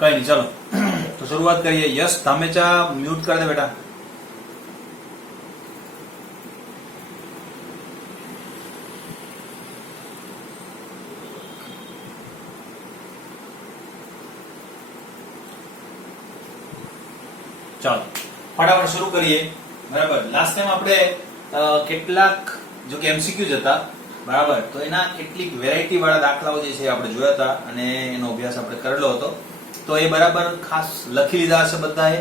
કઈ નહીં, ચાલો તો શરૂઆત કરીએ. યસ ધામેચા મ્યુટ કરી દે બેટા. ચાલો ફટાફટ શરૂ કરીએ. બરાબર, લાસ્ટ ટાઈમ આપણે કેટલાક જો કે એમસીક્યુ જ હતા, બરાબર, તો એના કેટલીક વેરાયટી વાળા દાખલાઓ જે છે આપણે જોયા હતા અને એનો અભ્યાસ આપણે કરેલો હતો. તો એ બરાબર ખાસ લખી લીધા હશે બધાએ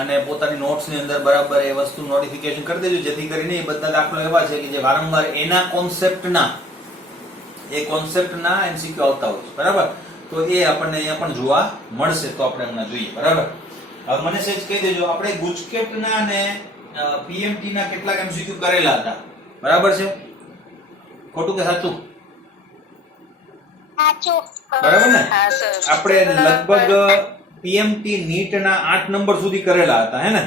અને પોતાની નોટ્સની અંદર બરાબર એ વસ્તુ નોટિફિકેશન કરી દેજો, જેથી કરીને એ બધા દાખલા એવા છે કે જે વારંવાર એના કોન્સેપ્ટના એમસીક્યુ આવતા હોય છે. બરાબર, તો એ આપણને અહીંયા પણ જોવા મળશે. તો આપણે હમણાં જોઈએ. બરાબર, હવે મને સહેજ કહી દેજો, આપણે ગુજકેટના અને પીએમટી ના કેટલાક એમસીક્યુ કરેલા હતા, બરાબર છે? ખોટું કે સાચું? સાચું. બરાબર ને? આપણે લગભગ પીએમટી નીટ ના 8 નંબર સુધી કરેલા હતા, હે ને?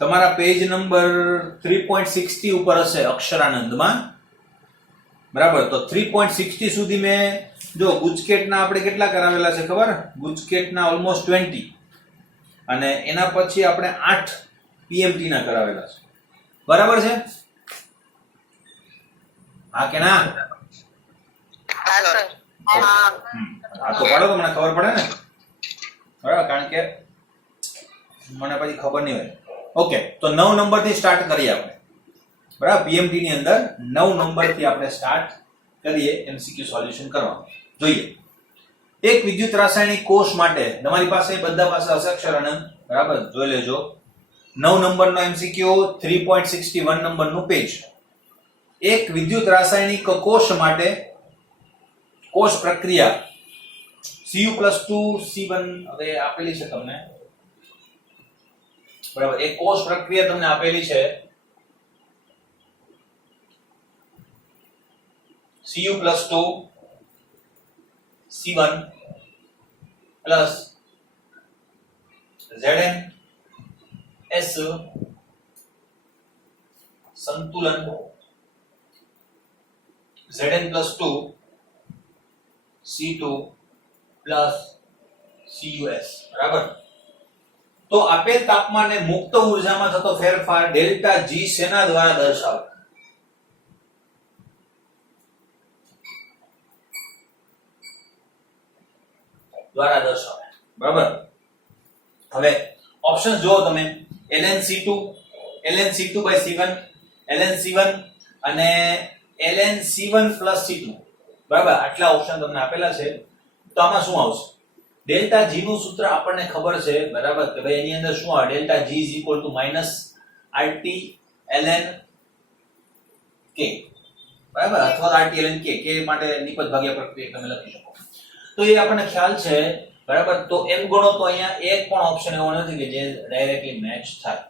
તમારા પેજ નંબર 3.60 ઉપર હશે અક્ષરાનંદમાં. બરાબર, તો 3.60 સુધી મેં જો ગુજકેટના આપણે કેટલા કરાવેલા છે ખબર? ગુજકેટના ઓલમોસ્ટ 20 અને એના પછી આપણે 8 પીએમટી ના કરાવેલા છે. બરાબર છે? હા કે ના? હા તો પાડો તો મને ખબર પડે ને. બરાબર, કારણ કે મને પછી ખબર નહીં હોય. ઓકે, તો 9 નંબર થી સ્ટાર્ટ કરીએ આપણે. બરાબર, પીએમટી ની અંદર 9 નંબર થી આપણે સ્ટાર્ટ કરીએ એમસીક્યુ સોલ્યુશન કરવાનું. જોઈએ. એક વિદ્યુત રાસાયણિક કોષ માટે તમારી પાસે બધા પાસે હશે અક્ષરાનંદ, બરાબર, જોઈ લેજો. 9 નંબરનો એમસીક્યુ 3.61 નંબરનું પેજ. એક વિદ્યુત રાસાયણિક કોષ માટે કોષ પ્રક્રિયા Cu+2C1 હવે આપેલી છે તમને, બરાબર. એક કોષ પ્રક્રિયા તમને આપેલી છે Cu+2C1 પ્લસ ZnS સંતુલન Zn+2 C2 પ્લસ CuS. બરાબર, તો આપેલ તાપમાને મુક્ત ઉર્જામાં થતો ફેરફાર ડેલ્ટા G શેના દ્વારા દર્શાવે? દ્વારા દર્શાવે. બરાબર, હવે ઓપ્શન્સ જુઓ તમે. lnC2, lnC2/C1, lnC1 અને lnC1 C2. બરાબર, આટલા ઓપ્શન તમને આપેલા છે. તો આમાં શું આવશે? ડેલ્ટા G નું સૂત્ર આપણને ખબર છે, બરાબર, કે ભાઈ એની અંદર શું આવે? Delta G = -RT ln K. બરાબર, અથવા RT ln K. K માટે નિપજ ભાગ્યા પ્રક્રિયા તમે લખી શકો. તો એ આપણને ખ્યાલ છે, બરાબર. તો એમ ગણો તો અહીંયા એક પણ ઓપ્શન એવો નથી કે જે ડાયરેક્ટલી મેચ થાય.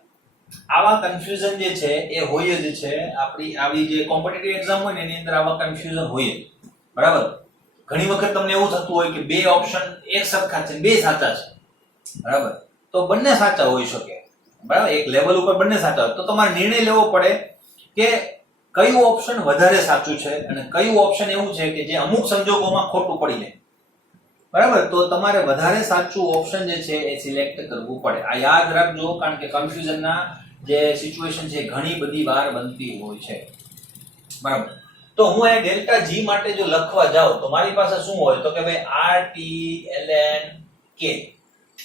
આવા કન્ફ્યુઝન જે છે એ હોય જ છે. આપણી આવી જે કોમ્પિટિટિવ એક્ઝામ હોય ને એની અંદર આવા કન્ફ્યુઝન હોય. બરાબર, ઘણી વખત તમને એવું થતું હોય કે બે ઓપ્શન એક સરખા છે, બે સાચા છે. બરાબર, તો બંને સાચા હોઈ શકે. બરાબર, એક લેવલ ઉપર બંને સાચા હોય તો તમારે નિર્ણય લેવો પડે કે કયું ઓપ્શન વધારે સાચું છે અને કયું ઓપ્શન એવું છે કે જે અમુક સંજોગોમાં ખોટું પડી જાય. બરાબર, તો તમારે વધારે સાચું ઓપ્શન જે છે એ સિલેક્ટ કરવું પડે. આ યાદ રાખજો, કારણ કે કન્ફ્યુઝનના જે સિચ્યુએશન છે ઘણી બધી વાર બનતી હોય છે. બરાબર, તો હું આ ડેલ્ટા G માટે જો લખવા જાઉં તો મારી પાસે શું હોય? તો કે ભાઈ RT ln K.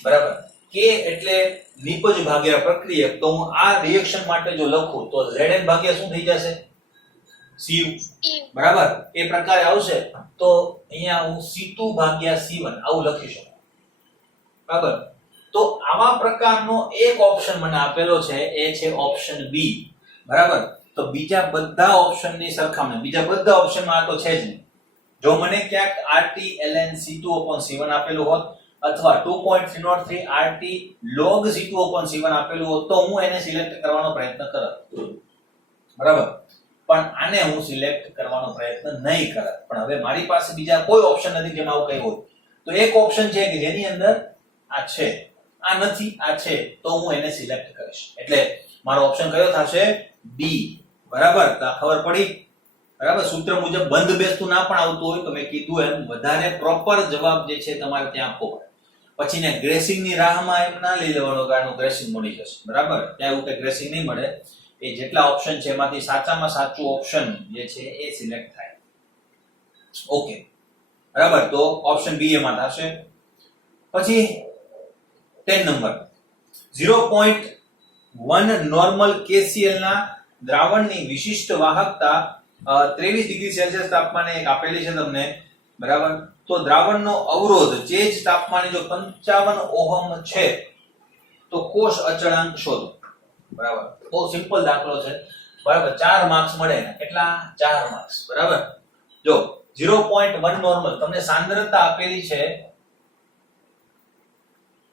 બરાબર, K એટલે નિપજ ભાગ્યા પ્રક્રિયક. તો હું આ રિએક્શન માટે જો લખું તો Zn ભાગ્યા શું થઈ જશે? Cu. બરાબર, એ પ્રકારે આવશે. તો અહીંયા હું C2/C1 આવું લખી શકું. બરાબર, તો આવા પ્રકારનો એક ઓપ્શન મને આપેલો છે, એ છે ઓપ્શન બી. બરાબર, તો બીજા બધા ઓપ્શનની સરખામણી બીજા બધા ઓપ્શનમાં આ તો છે જ નહીં. જો મને ક્યાંક RT ln C2/C1 આપેલું હોત અથવા 2.303 RT log C2/C1 આપેલું હોત તો હું એને સિલેક્ટ કરવાનો પ્રયત્ન કરત. બરાબર, પણ આને હું સિલેક્ટ કરવાનો પ્રયત્ન નહીં કરત. પણ હવે મારી પાસે બીજા કોઈ ઓપ્શન નથી જેમાં આવું કંઈ હોય. તો એક ઓપ્શન છે કે જેની અંદર આ છે, આ નથી, આ છે, તો હું એને સિલેક્ટ કરીશ. એટલે મારો ઓપ્શન કયો થશે? બી. બરાબર, તો ખબર પડી? બરાબર, સૂત્ર મુજબ બંધ બેસતું ના પણ આવતું હોય તો મેં કીધું એમ વધારે પ્રોપર જવાબ જે છે તમારે ત્યાં આપવો પડે. પછી ને ગ્રેસિંગ ની રાહમાં એમ ના લઈ લેવાનો કે આનું ગ્રેસિંગ મળી જશે, બરાબર, ત્યાં એવું કે ગ્રેસિંગ નહીં મળે. એ જેટલા ઓપ્શન છે એમાંથી સાચામાં સાચું ઓપ્શન જે છે એ સિલેક્ટ થાય. ઓકે, બરાબર, તો ઓપ્શન બી એમાં થશે. પછી 10 નંબર 0.1 નોર્મલ KCl ના દ્રાવણની વિશિષ્ટ વાહકતા 23 ડિગ્રી સેલ્સિયસ તાપમાને એક આપેલી છે તમને, બરાબર. તો દ્રાવણનો અવરોધ જે જ તાપમાને જો 55 ઓહમ છે તો કોષ અચળાંક શોધો, બરાબર. બહુ સિમ્પલ દાખલો છે, બરાબર. 4 માર્ક્સ મળે ને, કેટલા? 4 માર્ક્સ, બરાબર. જો 0.1 નોર્મલ તમને સાંદ્રતા આપેલી છે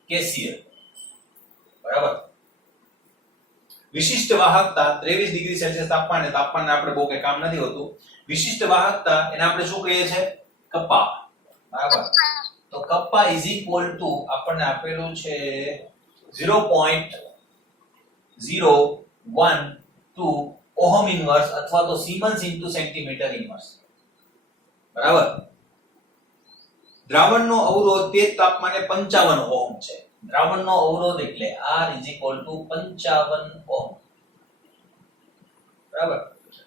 KCl, બરાબર. વિશિષ્ટ વાહકતા 23 ડિગ્રી સેલ્સિયસ તાપમાને, તાપમાનને આપણે બહુ કઈ કામ નથી હોતું. વિશિષ્ટ વાહકતા એને આપણે શું કહીએ છે? કપ્પા, બરાબર. તો કપ્પા ઇઝ ઇક્વલ ટુ આપણને આપેલું છે 0.012 ઓહમ ઇન્વર્સ અથવા તો સિમન્સ ઇન્ટુ સેન્ટીમીટર ઇન્વર્સ, બરાબર. દ્રાવણનો અવરોધ તે તાપમાને 55 ઓહમ છે. દ્રાવણનો અવરોધ એટલે R = 55 ઓહમ, બરાબર.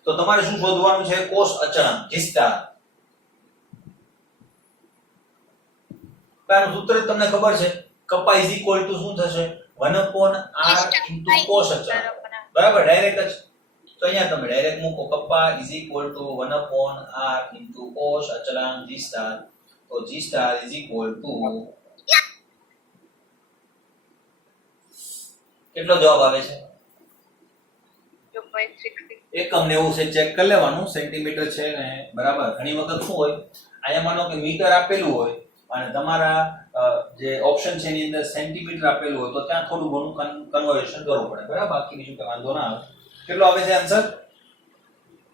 તો તમારે શું શોધવાનું છે? કોષ અચળાંક, G સ્ટાર. કારણ સૂત્ર તમને ખબર છે, કપ્પા = શું થશે? 1/r * કોષ અચળાંક, બરાબર. ડાયરેક્ટ જ તો અહીંયા તમે ડાયરેક્ટ મૂકો, કપ્પા = 1/r * કોષ અચળાંક G સ્ટાર. તો G સ્ટાર = કેટલો જવાબ આવે છે? 0.60. એકમ ને એવું છે, ચેક કરી લેવાનું. સેન્ટીમીટર છે ને, બરાબર. ઘણી વખત શું હોય, અહીંયા માનો કે મીટર આપેલું હોય અને તમારા જે ઓપ્શન છે એની અંદર સેન્ટીમીટર આપેલું હોય તો ત્યાં થોડું ઘણું કન્વર્ઝન કરવું પડે, બરાબર. બાકી બીજું કઈ વાંધો ના આવે. કેટલો આવે છે આન્સર?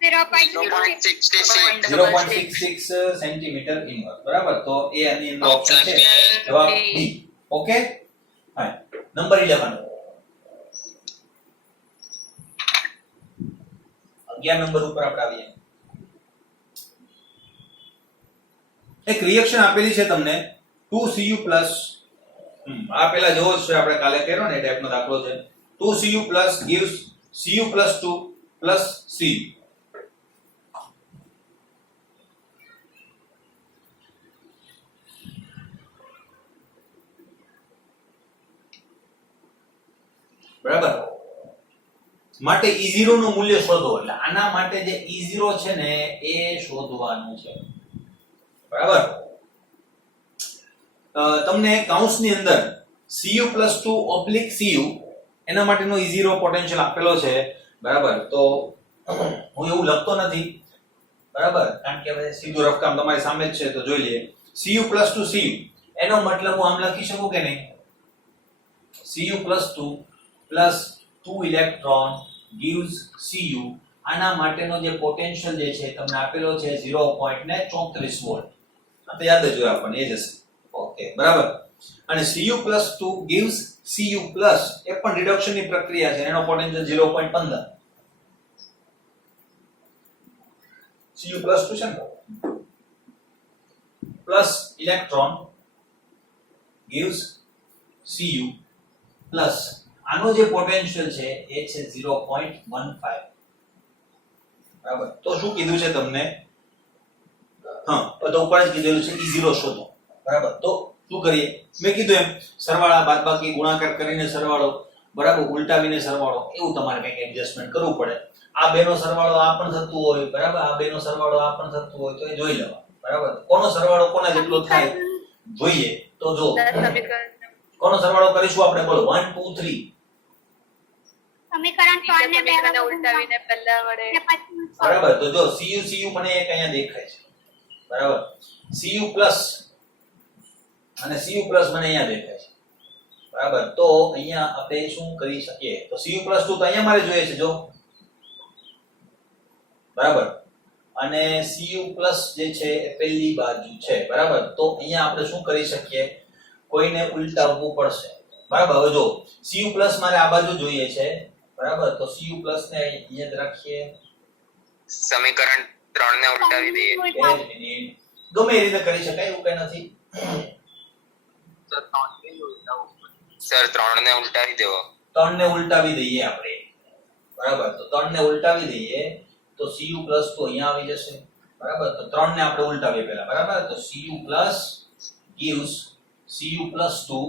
0.66 સેન્ટીમીટર ઇન્વર્સ, બરાબર. તો એ આની અંદર ઓપ્શન છે, જવાબ બી. ઓકે, હા. નંબર 11 નંબર ઉપર આપણે આવીએ. એક રિએક્શન આપેલી છે તમને 2Cu+, આ પેલા જેવો જ છે, આપણે કાલે કર્યો ને એ ટાઈપનો દાખલો છે. 2Cu+ gives Cu+2 + Cu. બરાબર. માટે E0 નું મૂલ્ય શોધો. એટલે આના માટે જે E0 છે ને એ શોધવાનું છે, બરાબર. તમને કૌંસની અંદર Cu+2 / Cu એના માટેનો E0 પોટેન્શિયલ આપેલો છે, બરાબર. તો હું એવું લખતો નથી, બરાબર, કારણ કે હવે સીધું રફકામ તમારી સામે જ છે, તો જોઈ લઈએ. Cu+2 Cu એનો મતલબ હું આમ લખી શકું કે નહીં? Cu+2 + 2 electron gives Cu. આના માટેનો જે પોટેન્શિયલ જે છે તમને આપેલો છે 0.34 વોલ્ટ. આ તો યાદ જ હોય આપણને, એ જ હશે. ઓકે, બરાબર. અને Cu+2 gives Cu+ એ પણ રિડક્શનની પ્રક્રિયા છે, એનો પોટેન્શિયલ 0.15. Cu+2 છે ને plus electron gives Cu plus આનો જે પોટેન્શિયલ છે એ છે 0.15, બરાબર. તો શું કીધું છે તમને? હા, તો ઉપર જ કીધેલું છે E0 શોધો, બરાબર. તો શું કરીએ? મેં કીધું એમ સરવાળા, બાદબાકી, ગુણાકાર કરીને સરવાળો, બરાબર, ઉલટાવીને સરવાળો, એવું તમારે કંઈક એડજસ્ટમેન્ટ કરવું પડે. આ બેનો સરવાળો આ પણ થતું હોય, બરાબર, આ બેનો સરવાળો આ પણ થતું હોય, તો એ જોઈ લેવા, બરાબર. કોનો સરવાળો કોના જેટલો થાય જોઈએ તો જો કોનો સરવાળો કરીશું આપણે, બોલો. 1 2 3 સમીકરણ 3 ને 2 ને ઉલટાવીને પહેલા વડે, બરાબર. તો જો Cu મને એક અહીંયા દેખાય છે, બરાબર. Cu+ અને Cu+ મને અહીંયા દેખાય છે, બરાબર. તો અહીંયા આપણે શું કરી શકીએ? તો Cu+2 તો અહીંયા મારે જોઈએ છે, જો, બરાબર. અને Cu+ જે છે એ પહેલી બાજુ છે, બરાબર. તો અહીંયા આપણે શું કરી શકીએ? કોઈને ઉલટાવવું પડશે, બરાબર. હવે જો Cu+ મારે આ બાજુ જોઈએ છે, બરાબર. તો Cu+ ને અહીંયા જ રાખીએ. સમીકરણ 3 ને ઉલટાવી દઈએ. એક મિનિટ, ગમે એ રીતે કરી શકાય, એવું કઈ નથી. સર 3 ને ઉલટાવી દેવો. 3 ને ઉલટાવી દઈએ આપણે, બરાબર. તો 3 ને ઉલટાવી દઈએ તો cu પ્લસ 2 અહીંયા આવી જશે, બરાબર. તો 3 ને આપણે ઉલટાવીએ પહેલા, બરાબર. તો cu plus gives cu plus 2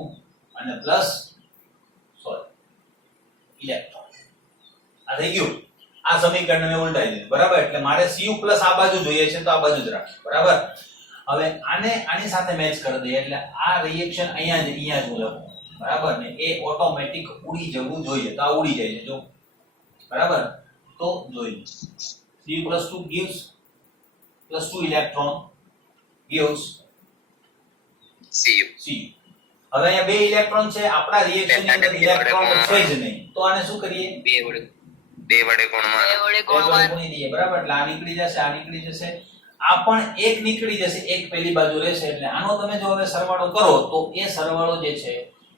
અને પ્લસ ઇલેક્ટ્રોન. આ થઈ ગયું. આ સમીકરણ મેં ઉલટાવી દીધું, બરાબર. એટલે મારે cu પ્લસ આ બાજુ જોઈએ છે તો આ બાજુ જ રાખીએ, બરાબર. હવે આને આની સાથે મેચ કરી દઈએ એટલે આ રિએક્શન અહીંયા જ હું લખું, બરાબર ને. એ ઓટોમેટિક ઉડી જવું જોઈએ, તો આ ઉડી જાય છે જો, બરાબર. તો જોઈએ cu plus 2 gives plus 2 electron gives cu. cu. હવે અહીંયા બે ઇલેક્ટ્રોન છે, આપણા રિએક્શન ની અંદર ઇલેક્ટ્રોન છે જ નહીં, તો આને શું કરીએ? 2 વડે ગુણમાં. બે વડે બે ગુણવા વડે ગુણી દઈએ, બરાબર. એટલે આ નીકળી જશે, આ નીકળી જશે, આ પણ એક નીકળી જશે, એક પેલી બાજુ રહેશે. એટલે આનો તમે જો હવે સરવાળો કરો તો એ સરવાળો જે છે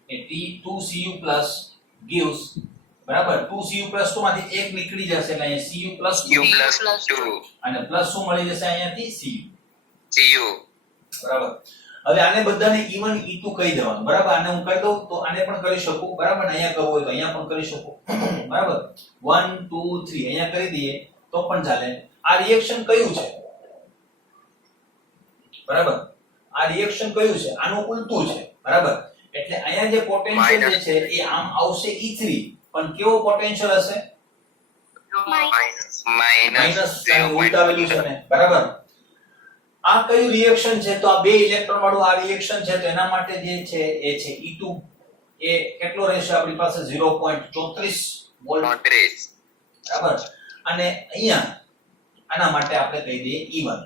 એ T2cu plus gives, બરાબર. 2cu plus 2 માંથી એક નીકળી જશે એટલે અહીંયા cu plus cu 2 plus plus 2 અને પ્લસ શું મળી જશે અહીંયાથી cu, cu. બરાબર. હવે આને બધાને E1 E2 કહી દેવાનું, બરાબર. આને હું કહી દઉં તો આને પણ કરી શકું, બરાબર. ને અહીંયા કરવું હોય તો અહીંયા પણ કરી શકું, બરાબર. 1 2 3 અહીંયા કરી દઈએ તો પણ ચાલે. આ રિએક્શન કયું છે, બરાબર? આ રિએક્શન કયું છે? આનું ઉલટું છે, બરાબર. એટલે અહીંયા જે પોટેન્શિયલ જે છે એ આમ આવશે E3, પણ કેવો પોટેન્શિયલ હશે? માઈનસ ઉલટાવેલું છે ને, બરાબર. આ કયું રિએક્શન છે? તો આ બે ઇલેક્ટ્રોન વાળું આ રિએક્શન છે, તો એના માટે જે છે એ છે E2. એ કેટલો રહેશે આપણી પાસે? 0.34 મોલ, બરાબર. અને અહીંયા આના માટે આપણે કહી દઈએ E1,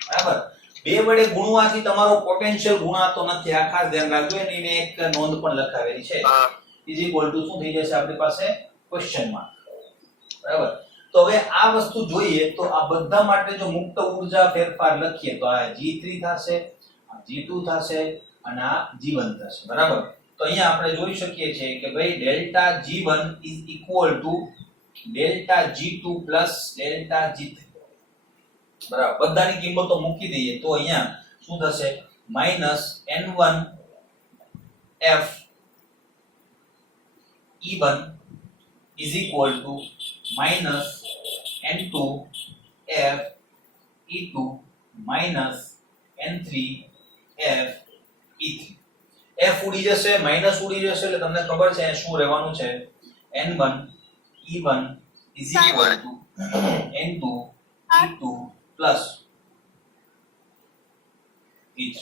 બરાબર. બે વડે ગુણવાથી તમારો પોટેન્શિયલ ગુણાતો નથી, આ ખાસ ધ્યાન રાખજો. એની મેં એક નોંધ પણ લખાવેલી છે. ઇઝ ઇક્વલ ટુ શું થઈ જશે આપણી પાસે? ક્વેશ્ચન માર્ક, બરાબર. તો હવે આ વસ્તુ જોઈએ તો આ બધા માટે જો મુક્ત ઊર્જા ફેરફાર લખીએ તો આ G3 થશે, આ G2 થશે અને આ G1 થશે, બરાબર. તો અહીંયા આપણે જોઈ શકીએ છીએ કે ભાઈ delta G1 is equal to delta G2 plus delta G3, બરાબર. બધાની કિંમતો મૂકી દઈએ તો અહીંયા શું થશે? Minus N1F E1 is equal to minus N2F E2 minus N3F E3. F ઉડી જશે, માઈનસ ઉડી જશે, એટલે તમને ખબર છે શું રહેવાનું છે? N1 E1 is equal to N2 E2 plus E3.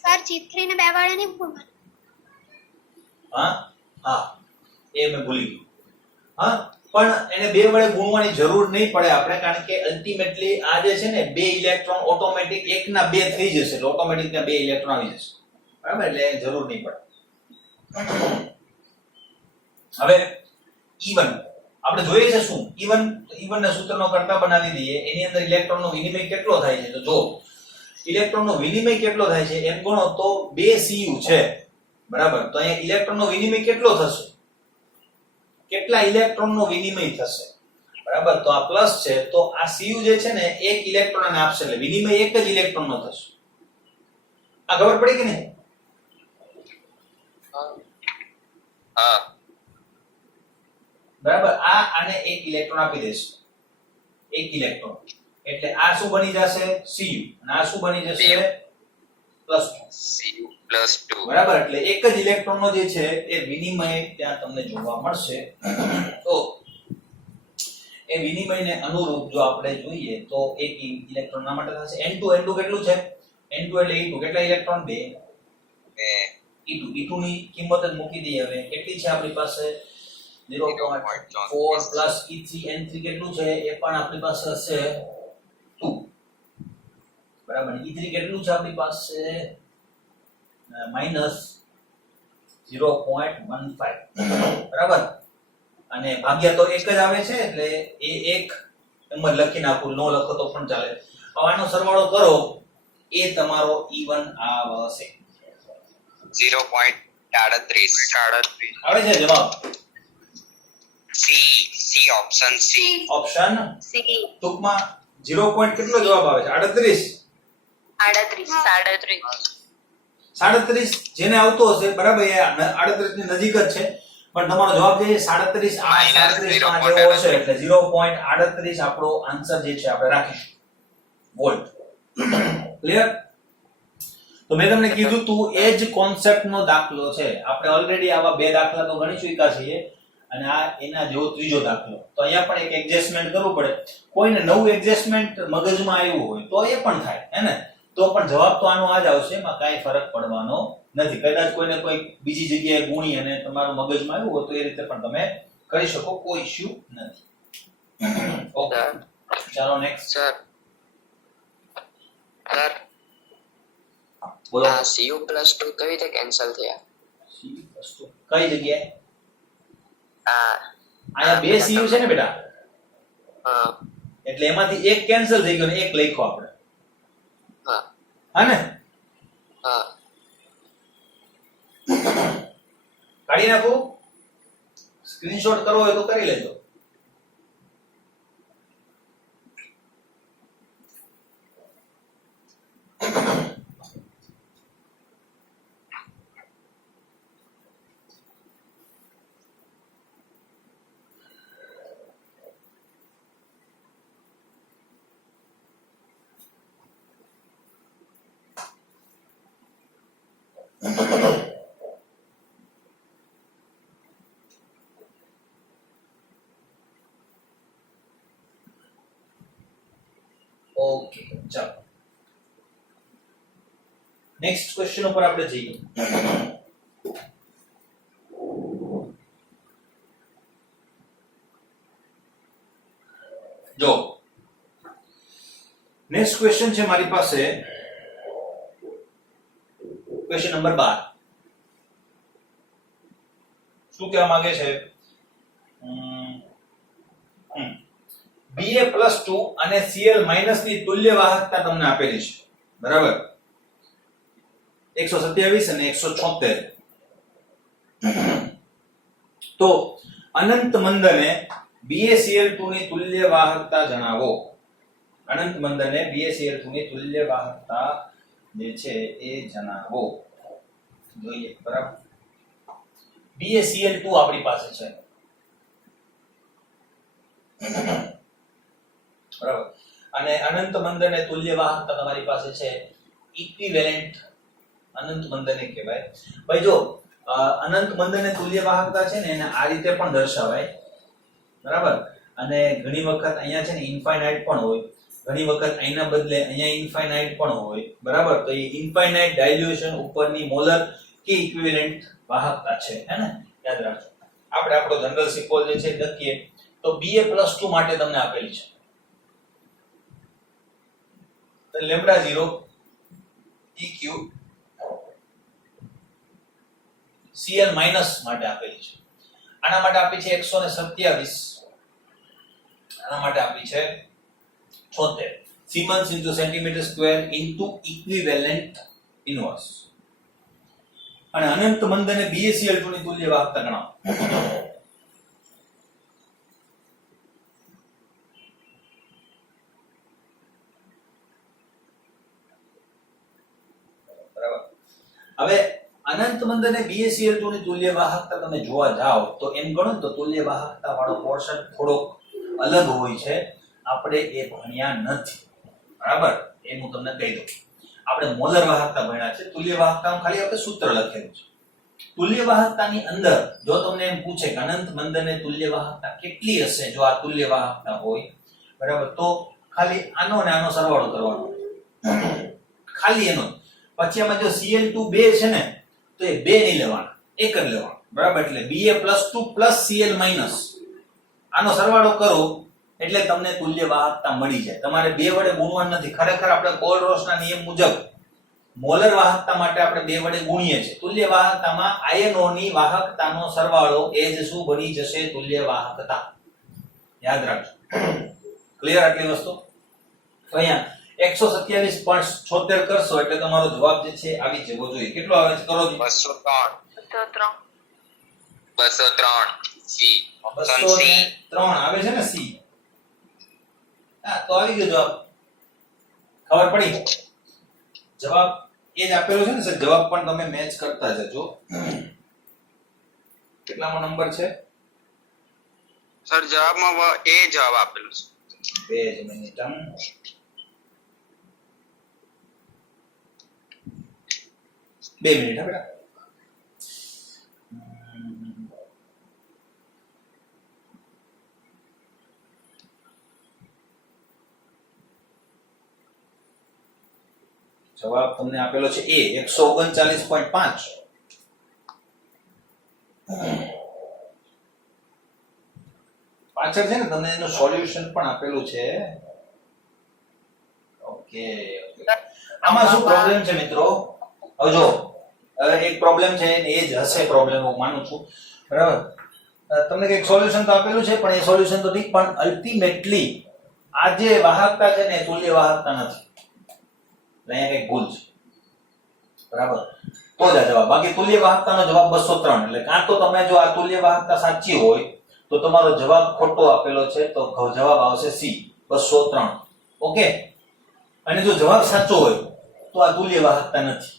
Sir G3 ને બે વડે નહીં ગુણવાનું. હા હા, એ મેં ભૂલી ગયો. હા, પણ એને બે વડે ગુણવાની જરૂર નહીં પડે આપણે, કારણ કે અલ્ટિમેટલી આ જે છે ને બે ઇલેક્ટ્રોન ઓટોમેટિક એકના બે થઈ જશે, એટલે ઓટોમેટિક ત્યાં બે ઇલેક્ટ્રોન આવી જશે, બરાબર. એટલે જરૂર નહીં પડે. હવે E1 આપણે જોઈએ છે શું? E1 ને સૂત્રનો કરતા બનાવી દઈએ. એની અંદર ઇલેક્ટ્રોનનો વિનિમય કેટલો થાય છે? તો જો ઇલેક્ટ્રોનનો વિનિમય કેટલો થાય છે એમ ગણો તો 2 Cu છે, બરાબર. તો અહીંયા ઇલેક્ટ્રોનનો વિનિમય કેટલો થશે? કેટલા ઇલેક્ટ્રોનનો વિનિમય થશે, બરાબર. તો આ પ્લસ છે, તો આ Cu જે છે ને એક ઇલેક્ટ્રોનને આપશે, એટલે વિનિમય એક જ ઇલેક્ટ્રોનનો થશે. આ ખબર પડી કે નહીં? હા, બરાબર. આ આને એક ઇલેક્ટ્રોન આપી દેશે, એક ઇલેક્ટ્રોન, એટલે આ શું બની જશે? Cu. અને આ શું બની જશે? +2. cu plus 2. બરાબર. એટલે એક જ ઇલેક્ટ્રોનનો જે છે એ વિનિમય ત્યાં તમને જોવા મળશે. તો એ વિનિમયને અનુરૂપ જો આપણે જોઈએ તો એક ઇલેક્ટ્રોનના માટે થશે N2 કેટલું છે? N2 એટલે E2 કેટલા ઇલેક્ટ્રોન? 2. E2 ની કિંમત જ મૂકી દઈએ. હવે કેટલી છે આપણી પાસે? 0.4 પ્લસ E3 N3 કેટલું છે? એ પણ આપણી પાસે હશે 2, બરાબર. E3 કેટલું છે આપણી પાસે? -0.15, બરાબર. અને ભાગ્યા તો એક જ આવે છે, એટલે એ એક એમ જ લખી નાખું, નો લખો તો પણ ચાલે. હવે આનો સરવાળો કરો, એ તમારો E1 આવશે 0.38. આવે છે જવાબ? C option C. Option C ટૂંકમાં 0 પોઈન્ટ કેટલો જવાબ આવે છે 38 38 37 જેને આવતો હશે બરાબર એ 38 ની નજીક જ છે પણ તમારો જવાબ જે છે 37 આ 37 માં જેવો હશે એટલે 0.38 આપણો આન્સર જે છે આપણે રાખીશું વોલ્ટ. ક્લિયર? તો મેં તમને કીધું તું એ જ કોન્સેપ્ટ નો દાખલો છે. આપણે ઓલરેડી આવા બે દાખલા તો ગણી ચૂક્યા છીએ અને આ એના જેવો ત્રીજો દાખલો. તો અહીંયા પણ એક એડજસ્ટમેન્ટ કરવું પડે. કોઈને નવું એડજસ્ટમેન્ટ મગજમાં આવ્યું હોય તો એ પણ થાય હે ને, તો પણ જવાબ તો આનો આ જ આવશે, એમાં કાંઈ ફરક પડવાનો નથી. કદાચ કોઈને કોઈ બીજી જગ્યાએ ગુણી અને તમારું મગજમાં આવ્યું હોય તો એ રીતે પણ તમે કરી શકો, કોઈ ઇશ્યુ નથી. ઓકે ચાલો નેક્સ્ટ. સર સર બોલો. આ cu + 2 કેવી રીતે કેન્સલ થયા? કઈ જગ્યાએ? આ અહીંયા બે cu છે ને બેટા, હા એટલે એમાંથી એક કેન્સલ થઈ ગયો ને એક લખ્યો આપણે, હા હા ને? હા કાઢી નાખું, સ્ક્રીનશોટ કરવો હોય તો કરી લેજો. ઓકે ચાલો નેક્સ્ટ ક્વેશ્ચન ઉપર આપણે જઈએ. જો નેક્સ્ટ ક્વેશ્ચન છે મારી પાસે, ક્વેશ્ચન નંબર 12. શું કહેવા માંગે છે? Ba+2 અને Cl- ની તુલ્ય વાહકતા તમને આપેલી છે બરાબર, 127 અને 176. તો અનંત મંદને BaCl2 ની તુલ્ય વાહકતા જણાવો. અનંત મંદને BaCl2 ની તુલ્ય વાહકતા જે છે એ જણાવો. જોઈએ બરાબર, BaCl2 આપણી પાસે છે બરાબર, અને અનંત મંદને તુલ્ય વાહકતા તમારી પાસે છે ઇક્વિવેલેન્ટ અનંત મંદને કહેવાય. ભાઈ જો અનંત મંદને તુલ્ય વાહકતા છે ને એને આ રીતે પણ દર્શાવાય બરાબર, અને ઘણી વખત અહીંયા છે ને ઇન્ફાઇનાઇટ પણ હોય, ઘણી વખત અહીંના બદલે અહીંયા ઇન્ફાઇનાઇટ પણ હોય બરાબર. તો એ ઇન્ફાઇનાઇટ ડાયલ્યુશન ઉપરની મોલર કે ઇક્વિવેલેન્ટ વાહકતા છે હે ને, યાદ રાખજો. આપણે આપણો જનરલ સિમ્બોલ જે છે લખીએ તો Ba+2 માટે તમને આપેલી છે તો λ0 EQ, Cl- માટે આપેલી છે. આના માટે આપી છે 127, આના માટે આપી છે 76 સિમન્સ into centimetre square into equivalent inverse. અને અનંત મંદને BaCl2 ની તુલ્ય વાહકતા ગણાવો. હવે અનંત મંદને BaCl2 ની તુલ્ય વાહકતા તમે જોવા જાઓ તો એમ ગણો તો તુલ્ય વાહકતા વાળો પોર્શન થોડોક અલગ હોય છે, આપણે એ ભણ્યા નથી બરાબર, એ હું તમને કહી દઉં. આપણે મોલર વાહકતા ભણ્યા છે, તુલ્ય વાહકતાનું ખાલી આપણે સૂત્ર લખેલું છે. તુલ્ય વાહકતાની અંદર જો તમને એમ પૂછે કે અનંત મંદને તુલ્ય વાહકતા કેટલી હશે, જો આ તુલ્ય વાહકતા હોય બરાબર, તો ખાલી આનો અને આનો સરવાળો કરવાનો, ખાલી એનો. પછી આમાં જો Cl2 2 છે ને તો એ 2 નહીં લેવાના, એક જ લેવાનો બરાબર. એટલે Ba+2 Cl- આનો સરવાળો કરો એટલે તમને તુલ્ય વાહકતા મળી જાય. તમારે 2 વડે ગુણવાનું નથી. ખરેખર આપણે કોલરોસના નિયમ મુજબ મોલર વાહકતા માટે આપણે 2 વડે ગુણીએ છીએ. તુલ્ય વાહકતામાં આયનોની વાહકતાનો સરવાળો એ જ શું બની જશે? તુલ્ય વાહકતા. યાદ રાખજો. ક્લિયર આટલી વસ્તુ? તો અહીંયા 127.76 કરશો એટલે તમારો જવાબ જે છે આવી જવો જોઈએ. કેટલો આવે છે કરો જી? 203. 203. 203. સી ઓપ્શન સી 203 આવે છે ને સી. હા તો આવી ગયો જવાબ. ખબર પડી? જવાબ એ જ આપેલો છે ને સર. જવાબ પણ તમે મેચ કરતા જજો. કેટલામો નંબર છે? સર જવાબમાં એ જવાબ આપેલો છે. 2 મિનિટ. 2 મિનિટ હા બેટા. જવાબ તમને આપેલો છે એ 139.5. પાછળ છે ને તમને એનું સોલ્યુશન પણ આપેલું છે. ઓકે. આમાં શું પ્રોબ્લેમ છે મિત્રો? હવે જો એક પ્રોબ્લેમ છે એ જ હશે પ્રોબ્લેમ હું માનું છું. બરાબર? તમને કઈક સોલ્યુશન તો આપેલું છે પણ એ સોલ્યુશન તો ઠીક પણ અલ્ટિમેટલી આ જે વાહકતા છે ને તુલ્ય વાહકતા નથી. અહીંયા કઈક ભૂલ છે. બરાબર? તો જ આ જવાબ. બાકી તુલ્ય વાહકતાનો જવાબ 203. એટલે કાં તો તમે જો આ તુલ્ય વાહકતા સાચી હોય તો તમારો જવાબ ખોટો આપેલો છે તો જવાબ આવશે સી 203. ઓકે. અને જો જવાબ સાચો હોય તો આ તુલ્ય વાહકતા નથી.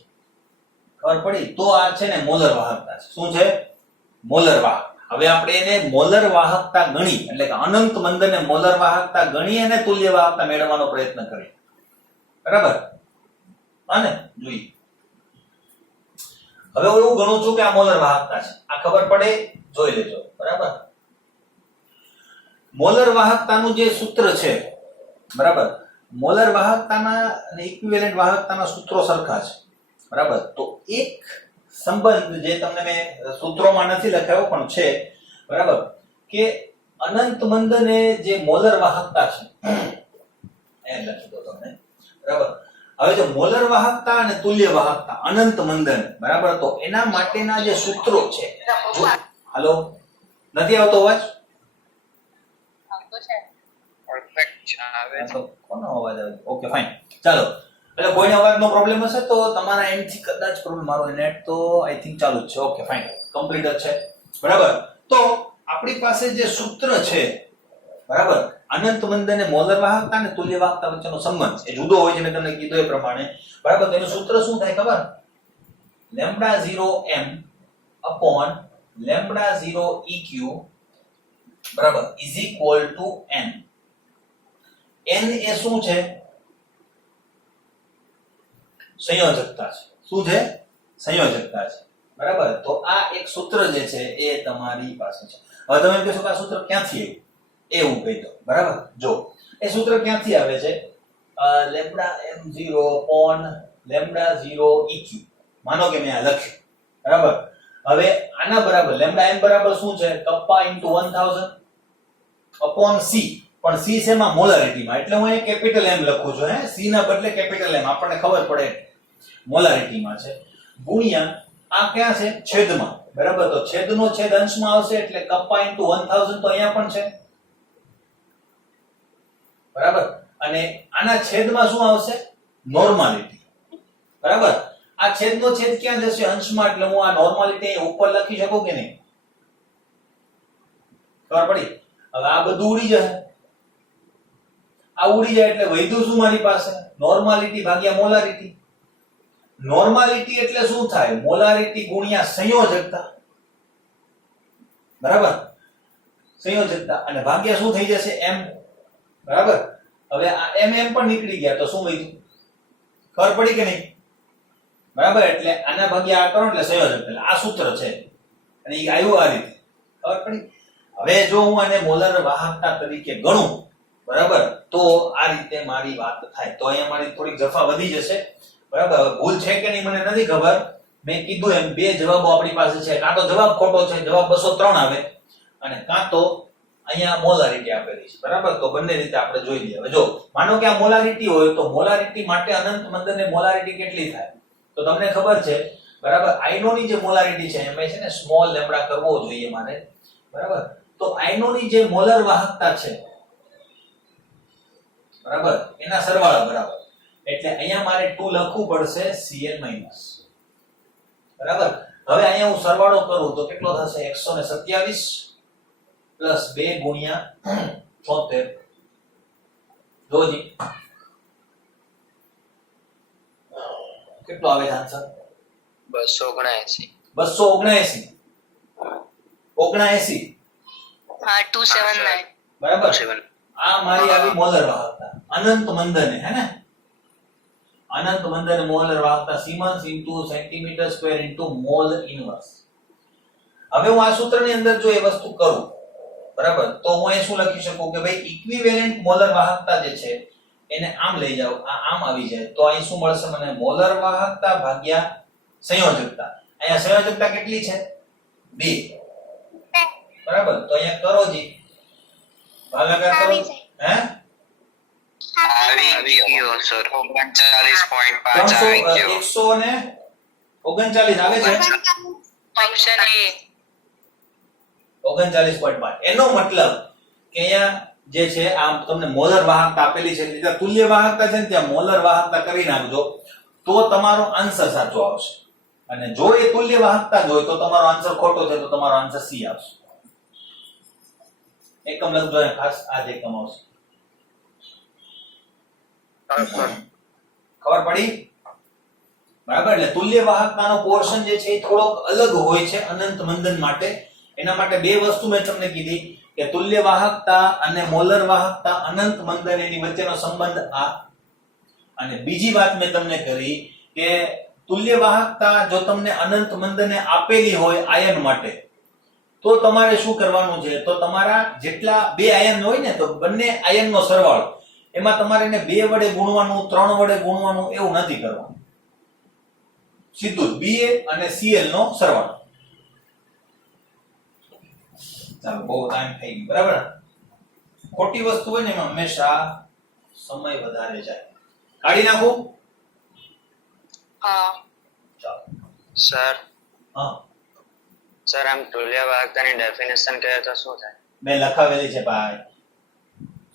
ખબર પડી? તો આ છે ને મોલર વાહકતા છે. શું છે? મોલર વાહકતા. હવે આપણે એને મોલર વાહકતા ગણી એટલે કે અનંત મંદને મોલર વાહકતા ગણી અને તુલ્ય વાહકતા મેળવવાનો પ્રયત્ન કરીએ. બરાબર? અને જોઈએ. હવે હું એવું ગણું છું કે આ મોલર વાહકતા છે. આ ખબર પડે જોઈ લેજો. બરાબર? મોલર વાહકતાનું જે સૂત્ર છે, બરાબર? મોલર વાહકતાના અને ઇક્વિવેલેન્ટ વાહકતાના સૂત્રો સરખા છે. બરાબર? તો એક સંબંધ જે તમને મેં સૂત્રોમાં નથી લખાયો પણ છે, બરાબર, કે અનંત મંદને જે મોલર વાહકતા છે એ લખી દો તમને. બરાબર? હવે જો મોલર વાહકતા અને તુલ્ય વાહકતા અનંત મંદન, બરાબર, તો એના માટેના જે સૂત્રો છે. હાલો, નથી આવતો અવાજ? પરફેક્ટ આવે છે. કોનો અવાજ આવે? Okay fine. ચાલો. એટલે કોઈને અવાજનો પ્રોબ્લેમ હશે તો તમારા એન્ડ થી કદાચ પ્રોબ્લેમ. મારો નેટ તો આઈ થિંક ચાલુ જ છે. Okay fine. કમ્પ્લીટ જ છે. બરાબર? તો આપણી પાસે જે સૂત્ર છે, બરાબર, અનંત મંદ અને મોલર વાહકતા અને તુલ્ય વાહકતા વચ્ચેનો સંબંધ એ જુદો હોય છે. મેં તમને કીધું એ પ્રમાણે. બરાબર? તો એનું સૂત્ર શું થાય ખબર? λ0m upon λ0 eq, બરાબર, is equal to n. n એ શું છે? સંયોજકતા છે. શું છે? સંયોજકતા છે. બરાબર? તો આ એક સૂત્ર જે છે એ તમારી પાસે છે. હવે તમે કહેશો કે આ સૂત્ર ક્યાંથી આવ્યું? એ હું કહી દઉં. બરાબર? જો એ સૂત્ર ક્યાંથી આવે છે? λm0 upon λ0 eq. માનો કે મેં આ લખ્યું. બરાબર? હવે આના બરાબર λm બરાબર શું છે? Kappa into 1000 upon c. પણ c છે માં મોલારિટીમાં, એટલે હું અહીં કેપિટલ m લખું છું. હે, c ના બદલે કેપિટલ m, આપણને ખબર પડે મોલારિટીમાં છે. ગુણ્યા આ ક્યાં છે? છેદમાં. બરાબર? તો છેદનો છેદ અંશમાં આવશે એટલે કપ્પા into 1000 તો અહીંયા પણ છે. બરાબર? અને આના છેદમાં શું આવશે? નોર્માલિટી. બરાબર? આ છેદનો છેદ ક્યાં જશે? અંશમાં. એટલે હું આ નોર્માલિટી ઉપર લખી શકું કે નહીં? ખબર પડી? હવે આ બધું ઉડી જાય. આ ઉડી જાય એટલે વધ્યું શું મારી પાસે? નોર્માલિટી ભાગ્યા મોલારિટી. નોર્માલિટી એટલે શું થાય? મોલારિટી ગુણ્યા સંયોજકતા. બરાબર? સંયોજકતા અને ભાગ્યા શું થઈ જશે? m. બરાબર? હવે આ m પણ નીકળી ગયા તો શું વધ્યું? ખબર પડી કે નહીં? બરાબર? એટલે આના ભાગ્યા આ કરો એટલે સંયોજક. એટલે આ સૂત્ર છે અને એ આવ્યું આ રીતે. ખબર પડી? હવે જો હું આને મોલર વાહકતા તરીકે ગણું, બરાબર, તો આ રીતે મારી વાત થાય. તો અહીંયા મારી થોડીક જફા વધી જશે. બરાબર? ભૂલ છે કે નહીં મને નથી ખબર. મેં કીધું એમ બે જવાબો આપણી પાસે છે. કાં તો જવાબ ખોટો છે, જવાબ 203 આવે, અને કાં તો અહીંયા મોલારિટી આપેલી છે. બરાબર? તો બંને રીતે આપણે જોઈ લઈએ. હવે જો માનો કે આ મોલારિટી હોય તો મોલારિટી માટે અનંત મંદને મોલારિટી કેટલી થાય? તો તમને ખબર છે, બરાબર, આયનોની જે મોલારિટી છે એમાં છે ને સ્મોલ લેમ્બડા કરવો જોઈએ મારે. બરાબર? તો આયનોની જે મોલર વાહકતા છે, બરાબર, એના સરવાળા બરાબર. એટલે અહીંયા મારે 2 લખવું પડશે Cl-. બરાબર? હવે અહીંયા હું સરવાળો કરું તો કેટલો થશે? 127 પ્લસ 2 ગુણ્યા 76 જોજી કેટલો આવે છે આન્સર 279. 279 79 હા 279 બરાબર 7. આ મારી આવી મોલર વાહકતા અનંત મંદને હે ને અનંત મંદને મોલર વાહકતા siemens into centimetre square into mole inverse. હવે હું આ સૂત્રની અંદર જો એ વસ્તુ કરું બરાબર તો હું એ શું લખી શકું કે ભાઈ ઇક્વિવેલેન્ટ મોલર વાહકતા જે છે એને આમ લઈ જાવ આ આમ આવી જાય તો અહીં શું મળશે મને મોલર વાહકતા ભાગ્યા સંયોજકતા. અહીંયા સંયોજકતા કેટલી છે 2 બરાબર તો અહીંયા કરો જી ભાગાકાર કરો આવી જાય. હે આવી ગયો સર 39.5 300 આવી ગયો 139 આવે છે ઓપ્શન એ 39.5 એનો મતલબ કે અહીંયા જે છે આમ તમને મોલર વાહકતા આપેલી છે ત્યાં તુલ્ય વાહકતા છે ને ત્યાં મોલર વાહકતા કરી નાખજો તો તમારો આન્સર સાચો આવશે અને જો એ તુલ્ય વાહકતા જ હોય તો તમારો આન્સર ખોટો છે તો તમારો આન્સર સી આવશે. એકમ લખજો ને ખાસ આ જ એકમ આવશે. ખબર પડી બરાબર એટલે તુલ્ય વાહકતાનો પોર્શન જે છે એ થોડોક અલગ હોય છે અનંત મંદન માટે. એના માટે બે વસ્તુ મેં તમને કીધી કે તુલ્ય વાહકતા અને મોલર વાહકતા અનંત મંદન એની વચ્ચેનો સંબંધ આ અને બીજી વાત મેં તમને કરી કે તુલ્ય વાહકતા જો તમને અનંત મંદને આપેલી હોય આયન માટે તો તમારે શું કરવાનું છે તો તમારા જેટલા બે આયન હોય ને તો બંને આયનનો સરવાળો એમાં તમારે એને 2 વડે ગુણવાનું 3 વડે ગુણવાનું એવું નથી કરવાનું સીધું Ba અને Cl નો સરવાળો. ચાલો બહુ ટાઈમ થઈ ગયો બરાબર. ખોટી વસ્તુ હોય ને એમાં હંમેશા સમય વધારે જાય. કાઢી નાખો. હા ચાલો સર હા સર આમ તુલ્ય વાહકતાની ડેફિનેશન કહે તો શું થાય? મેં લખાવેલી છે ભાઈ.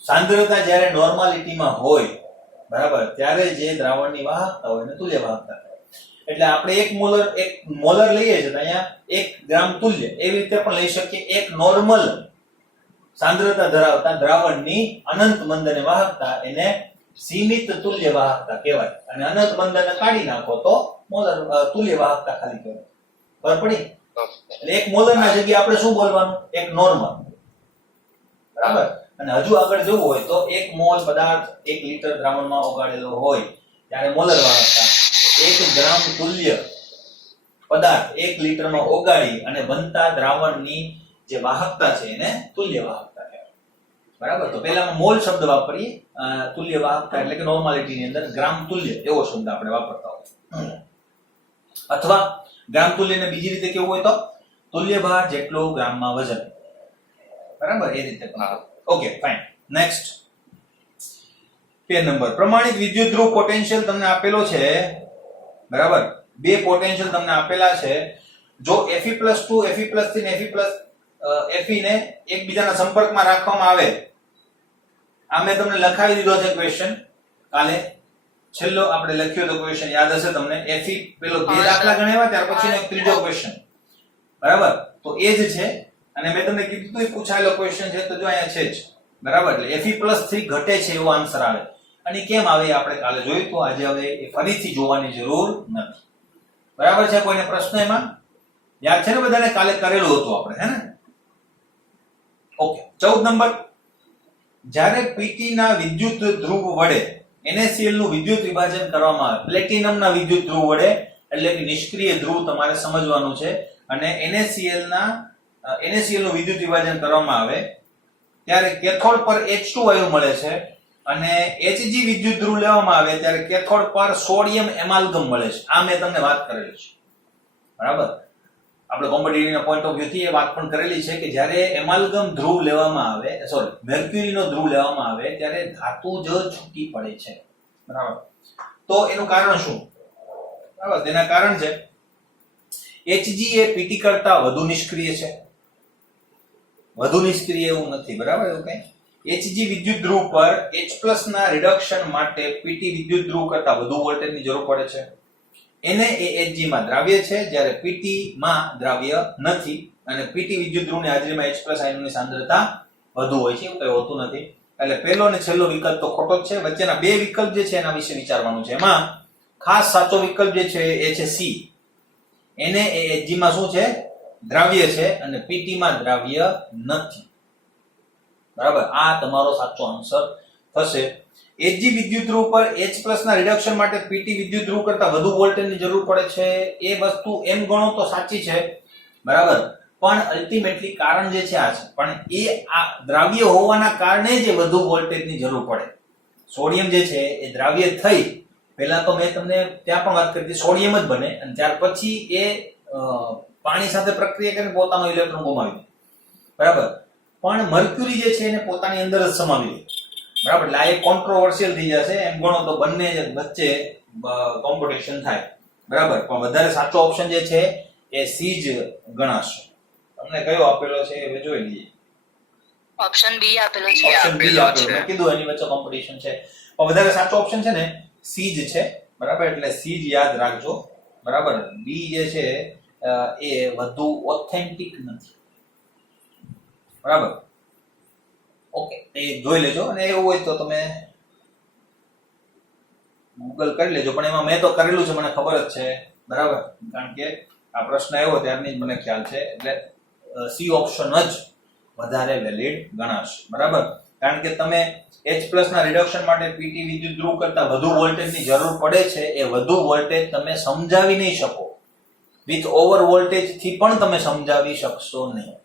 સાંદ્રતા જ્યારે નોર્માલિટીમાં હોય બરાબર ત્યારે જે દ્રાવણની વાહકતા હોય એને તુલ્ય વાહકતા કહેવાય. એટલે આપણે 1 મોલર લઈએ છીએ તો અહીંયા 1 ગ્રામ તુલ્ય એવી રીતે પણ લઈ શકીએ. એક નોર્મલ સાંદ્રતા ધરાવતા દ્રાવણની અનંત મંદને વાહકતા એને સીમિત તુલ્ય વાહકતા કહેવાય અને અનંત મંદને કાઢી નાખો તો મોલર તુલ્ય વાહકતા ખાલી કહેવાય. ખબર પડી? એટલે 1 મોલર ના જગ્યાએ આપણે શું બોલવાનું 1 નોર્મલ બરાબર. અને હજુ આગળ જવું હોય તો 1 મોલ પદાર્થ 1 લીટર દ્રાવણમાં ઓગાળેલો હોય ત્યારે મોલર વાહકતા 1 ગ્રામ તુલ્ય પદાર્થ 1 લીટરમાં ઓગાળી અને બનતા દ્રાવણની જે વાહકતા છે એને તુલ્ય વાહકતા કહેવાય. બરાબર. તો પહેલામાં મોલ શબ્દ વાપરીએ તુલ્ય વાહકતા એટલે કે નોર્માલિટીની અંદર ગ્રામ તુલ્ય એવો શબ્દ આપણે વાપરતા હોય અથવા ગ્રામ તુલ્યને બીજી રીતે કેવું હોય તો તુલ્ય ભાર જેટલો ગ્રામમાં વજન. બરાબર એ રીતે પણ. Okay fine. Next page number પ્રમાણિત વિદ્યુત ધ્રુવ પોટેન્શિયલ તમને આપેલો છે બરાબર. બે પોટેન્શિયલ તમને આપેલા છે. જો Fe+2 Fe+3 Fe ને એકબીજાના સંપર્કમાં રાખવામાં આવે આ મેં તમને લખાવી દીધો છે ક્વેશ્ચન કાલે છેલ્લો આપણે લખ્યો તો ક્વેશ્ચન યાદ હશે તમને. Fe પેલો બે દાખલા ગણાવ્યા ત્યાર પછીનો એક ત્રીજો ક્વેશ્ચન બરાબર. તો એ જ છે અને મેં તમને કીધું તો પૂછાયેલો ક્વેશ્ચન છે તો જો અહીંયા છે જ બરાબર. એટલે Fe+3 ઘટે છે એવો આન્સર આવે અને કેમ આવે આપણે કાલે જોયું તો આજે હવે એ ફરીથી જોવાની જરૂર નથી. બરાબર છે? કોઈને પ્રશ્ન એમાં યાદ છે ને બધાને? કાલે કરેલું હતું આપણે હે ને? ઓકે 14 નંબર જ્યારે Pt ના વિદ્યુત ધ્રુવ વડે NaCl નું વિદ્યુત વિભાજન કરવામાં આવે પ્લેટિનમના વિદ્યુત ધ્રુવ વડે એટલે કે નિષ્ક્રિય ધ્રુવ તમારે સમજવાનું છે અને NaCl નું વિદ્યુત વિભાજન કરવામાં આવે ત્યારે કેથોડ પર H2 વાયુ મળે છે અને Hg વિદ્યુત ધ્રુવ લેવામાં આવે ત્યારે કેથોડ પર સોડિયમ એમાલ્ગમ મળે છે. આ મેં તમને વાત કરેલી છે બરાબર. આપણે કોમ્પિટિટિવના પોઈન્ટ ઓફ વ્યૂ થી એ વાત પણ કરેલી છે કે જ્યારે એમાલ્ગમ ધ્રુવ લેવામાં આવે મેર્ક્યુરીનો ધ્રુવ લેવામાં આવે ત્યારે ધાતુ જ છૂટી પડે છે બરાબર. તો એનું કારણ શું? બરાબર તેના કારણ છે Hg એ Pt કરતા વધુ નિષ્ક્રિય છે. વધુ નિષ્ક્રિય એવું નથી બરાબર. એવું કઈ Hg વિદ્યુત ધ્રુવ પર H+ ના રિડક્શન માટે Pt વિદ્યુત ધ્રુવ કરતા વધુ વોલ્ટેજની જરૂર પડે છે. Na એ Hg માં દ્રાવ્ય છે જ્યારે Pt માં દ્રાવ્ય નથી અને પીટી વિદ્યુત ધ્રુવની હાજરીમાં H+ આયનોની સાંદ્રતા વધુ હોય છે, એવું કંઈ હોતું નથી. એટલે પહેલો અને છેલ્લો વિકલ્પ તો ખોટો જ છે. વચ્ચેના બે વિકલ્પ જે છે એના વિશે વિચારવાનું છે. એમાં ખાસ સાચો વિકલ્પ જે છે એ છે સી. એને એ Hg માં શું છે? દ્રાવ્ય છે અને પીટી માં દ્રાવ્ય નથી. બરાબર, આ તમારો સાચો આન્સર થશે. Hg વિદ્યુત ધ્રુવ પર H+ ના રિડક્શન માટે પીટી વિદ્યુત ધ્રુવ કરતા વધુ વોલ્ટેજની જરૂર પડે છે. એ વસ્તુ એમ ગણો તો સાચી છે, બરાબર, પણ અલ્ટિમેટલી કારણ જે છે આ છે. પણ એ આ દ્રાવ્ય હોવાના કારણે જે વધુ વોલ્ટેજની જરૂર પડે. સોડિયમ જે છે એ દ્રાવ્ય થઈ, પહેલા તો મેં તમને ત્યાં પણ વાત કરી હતી, સોડિયમ જ બને અને ત્યાર પછી એ પાણી સાથે પ્રક્રિયા કરીને પોતાનો ઇલેક્ટ્રોન ગુમાવી દે, બરાબર. પણ મર્ક્યુરી જે છે એને પોતાની અંદર જ સમાવી લે, બરાબર. એટલે આ એક કોન્ટ્રોવર્શિયલ થઈ જશે. એમ ગણો તો બંને વચ્ચે કોમ્પિટિશન થાય, બરાબર. પણ વધારે સાચો ઓપ્શન જે છે એ સી જ ગણાશે. તમને કયો આપેલો છે એ જોઈ લઈએ. ઓપ્શન બી આપેલો છે. ઓપ્શન બી આપેલો, મેં કીધું એની વચ્ચે કોમ્પિટિશન છે. પણ વધારે સાચો ઓપ્શન છે ને સી જ છે, બરાબર. એટલે સી જ યાદ રાખજો, બરાબર. બી જે છે એ વધુ ઓથેન્ટિક નથી, બરાબર. ઓકે, એ જોઈ લેજો અને એવું હોય તો તમે ગૂગલ કરી લેજો. પણ એમાં મેં તો કરેલું છે, મને ખબર જ છે, બરાબર. કારણ કે આ પ્રશ્ન આવ્યો ત્યારની જ મને ખ્યાલ છે. એટલે સી ઓપ્શન જ વધારે વેલિડ ગણાશે, બરાબર. કારણ કે તમે H+ ના રિડક્શન માટે પીટી વિદ્યુત ધ્રુવ કરતા વધુ વોલ્ટેજની જરૂર પડે છે. એ વધુ વોલ્ટેજ તમે સમજાવી નહીં શકો. વિથ ઓવર વોલ્ટેજ થી પણ તમે સમજાવી શકશો નહીં,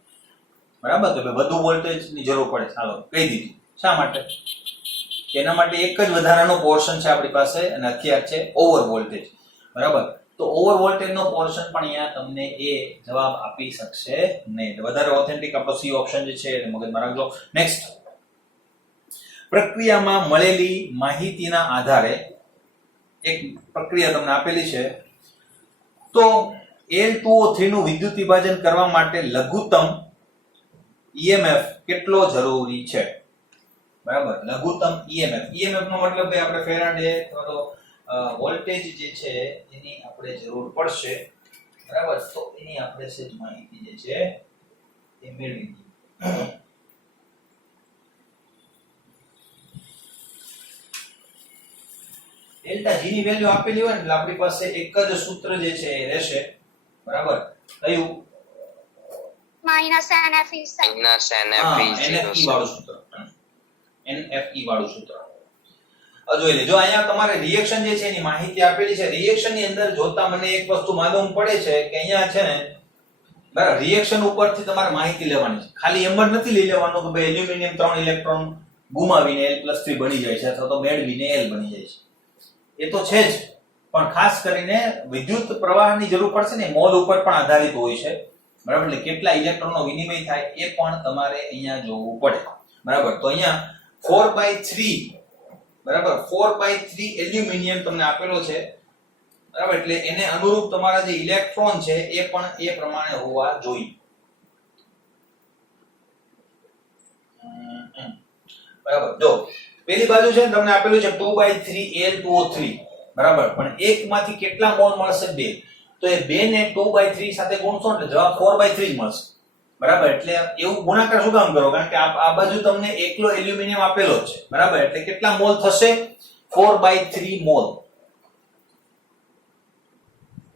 બરાબર. તો વધુ વોલ્ટેજની જરૂર પડે, ચાલો કહી દીધું. શા માટે? એના માટે એક જ વધારાનો પોર્શન છે આપણી પાસે અને હથિયાર છે ઓવર વોલ્ટેજ, બરાબર. તો ઓવર વોલ્ટેજનો પોર્શન પણ અહીંયા તમને એ જવાબ આપી શકશે નહીં. વધારે ઓથેન્ટિક આપણો સી ઓપ્શન જે છે એ મગજમાં રાખજો. નેક્સ્ટ, પ્રક્રિયામાં મળેલી માહિતીના આધારે એક પ્રક્રિયા તમને આપેલી છે. તો Al2O3 નું વિદ્યુત વિભાજન કરવા માટે લઘુત્તમ EMF કેટલો જરૂરી છે, બરાબર. લઘુત્તમ EMF નો મતલબ કે આપણે ફેરાડે અથવા તો વોલ્ટેજ જે છે એની આપણે જરૂર પડશે, બરાબર. તો એની આપણે સેજ માહિતી જે છે એ મેળવી લઈએ. ડેલ્ટા જી ની વેલ્યુ આપેલી હોય ને એટલે આપણી પાસે એક જ સૂત્ર જે છે એ રહેશે, બરાબર. કયું? -NFE sine. NFE વાળું સૂત્ર, NFE વાળું સૂત્ર. જોઈ લેજો. અહીંયા તમારે રિએક્શન જે છે એની માહિતી આપેલી છે. રિએક્શન ની અંદર જોતા મને એક વસ્તુ માલુમ પડે છે કે અહીંયા છે ને, બરાબર, રિએક્શન ઉપરથી તમારે માહિતી લેવાની છે. ખાલી એમ જ નથી લઈ લેવાનું કે ભાઈ એલ્યુમિનિયમ 3 ઇલેક્ટ્રોન ગુમાવીને L+3 બની જાય છે અથવા તો મેળવીને L બની જાય છે. એ તો છે જ, પણ ખાસ કરીને વિદ્યુત પ્રવાહની જરૂર પડશે ને, મોલ ઉપર પણ આધારિત હોય છે, બરાબર. એટલે કેટલા ઇલેક્ટ્રોનનો વિનિમય થાય એ પણ તમારે અહીંયા જોવું પડે, બરાબર. તો અહીંયા 4/3, બરાબર, 4/3 એલ્યુમિનિયમ તમને આપેલો છે, બરાબર. એટલે એને અનુરૂપ તમારા જે ઇલેક્ટ્રોન છે એ પણ એ પ્રમાણે હોવા જોઈએ, બરાબર. જો પેલી બાજુ છે તમને આપેલું છે 2/3 Al2O3, બરાબર. પણ એકમાંથી કેટલા મોલ મળશે? 2. તો એ 2 ને 2/3 સાથે ગુણશો એટલે જવાબ 4/3 જ મળશે, બરાબર. એટલે એવું ગુણાકાર શું કામ કરો? કારણ કે આ બાજુ તમને એકલો એલ્યુમિનિયમ આપેલો જ છે, બરાબર. એટલે કેટલા મોલ થશે? 4/3 મોલ.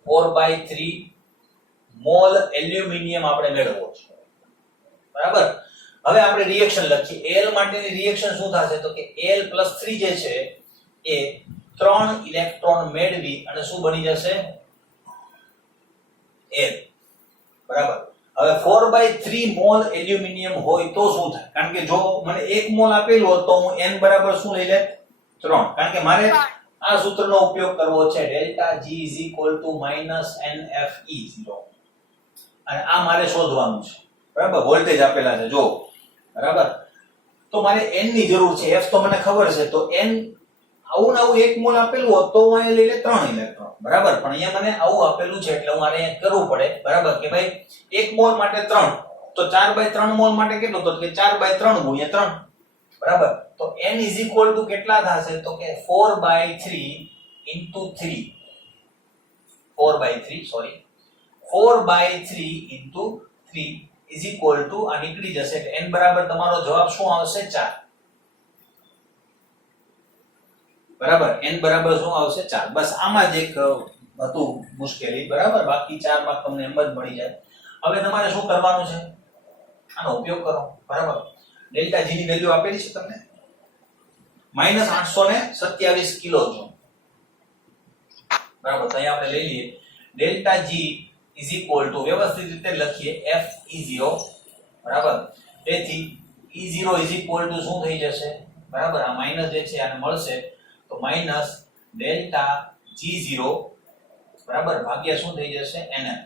4/3 મોલ એલ્યુમિનિયમ આપણે મેળવવો છે, બરાબર. હવે આપણે રિએક્શન લખીએ. L માટેની રિએક્શન શું થશે? તો કે L+3 જે છે એ 3 ઇલેક્ટ્રોન મેળવી અને શું બની જશે? L, બરાબર. હવે 4/3 મોલ એલ્યુમિનિયમ હોય તો શું થાય? કારણ કે જો મને 1 મોલ આપેલું હોત તો હું n બરાબર શું લઈ લેત? 3. કારણ કે મારે આ સૂત્રનો ઉપયોગ કરવો છે ડેલ્ટા G -NFE0 અને આ મારે શોધવાનું છે, બરાબર. વોલ્ટેજ આપેલા છે જો, બરાબર. તો મારે n ની જરૂર છે, f તો મને ખબર છે. તો n આવું ને આવું 1 મોલ આપેલું હોત તો હું અહીં લઈ લે 3 ઇલેક્ટ્રોન, બરાબર. પણ અહીંયા મને આવું આપેલું છે એટલે હું મારે અહીંયા કરવું પડે, બરાબર, કે ભાઈ 1 મોલ માટે 3, તો 4/3 મોલ માટે કેટલું? તો કે 4/3 ગુણ્યા 3, બરાબર. તો n કેટલા થશે? તો કે 4/3 into 3, 4/3 into is equal to આ નીકળી જશે એટલે n બરાબર તમારો જવાબ શું આવશે 4 બરાબર n બરાબર શું આવશે 4 બસ આમાં જ એક હતું મુશ્કેલી બરાબર બાકી 4 માર્ક તમને એમ જ મળી જાય હવે તમારે શું કરવાનું છે આનો ઉપયોગ કરો બરાબર ડેલ્ટા g ની વેલ્યુ આપેલી છે તમને -827 કિલો જૂલ બરાબર તો અહીંયા આપણે લઈ લઈએ delta g is equal to વ્યવસ્થિત રીતે લખીએ f e0 બરાબર તેથી e0 ઇઝ ઇક્વલ ટુ શું થઈ જશે બરાબર આ માઈનસ જે છે આને મળશે તો માઈનસ ડેલ્ટા g0 બરાબર ભાગ્યા શું થઈ જશે nm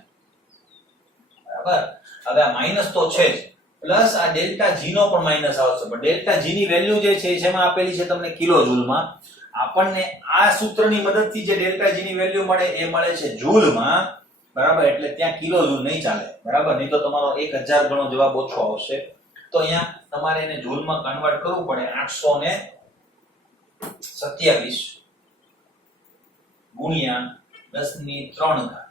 બરાબર હવે આ માઈનસ તો છે જ પ્લસ આ ડેલ્ટા g નો પણ માઈનસ આવશે પણ ડેલ્ટા g ની વેલ્યુ જે છે જેમાં આપેલી છે તમને કિલો જૂલમાં આપણને આ સૂત્રની મદદથી જે ડેલ્ટા g ની વેલ્યુ મળે એ મળે છે જૂલમાં બરાબર એટલે ત્યાં કિલો જૂલ નહીં ચાલે બરાબર નહીં તો તમારો 1000 ગણો જવાબ ઓછો આવશે તો અહીંયા તમારે એને જૂલમાં કન્વર્ટ કરવું પડે 827 ગુણ્યા 10 ની 3 ઘાત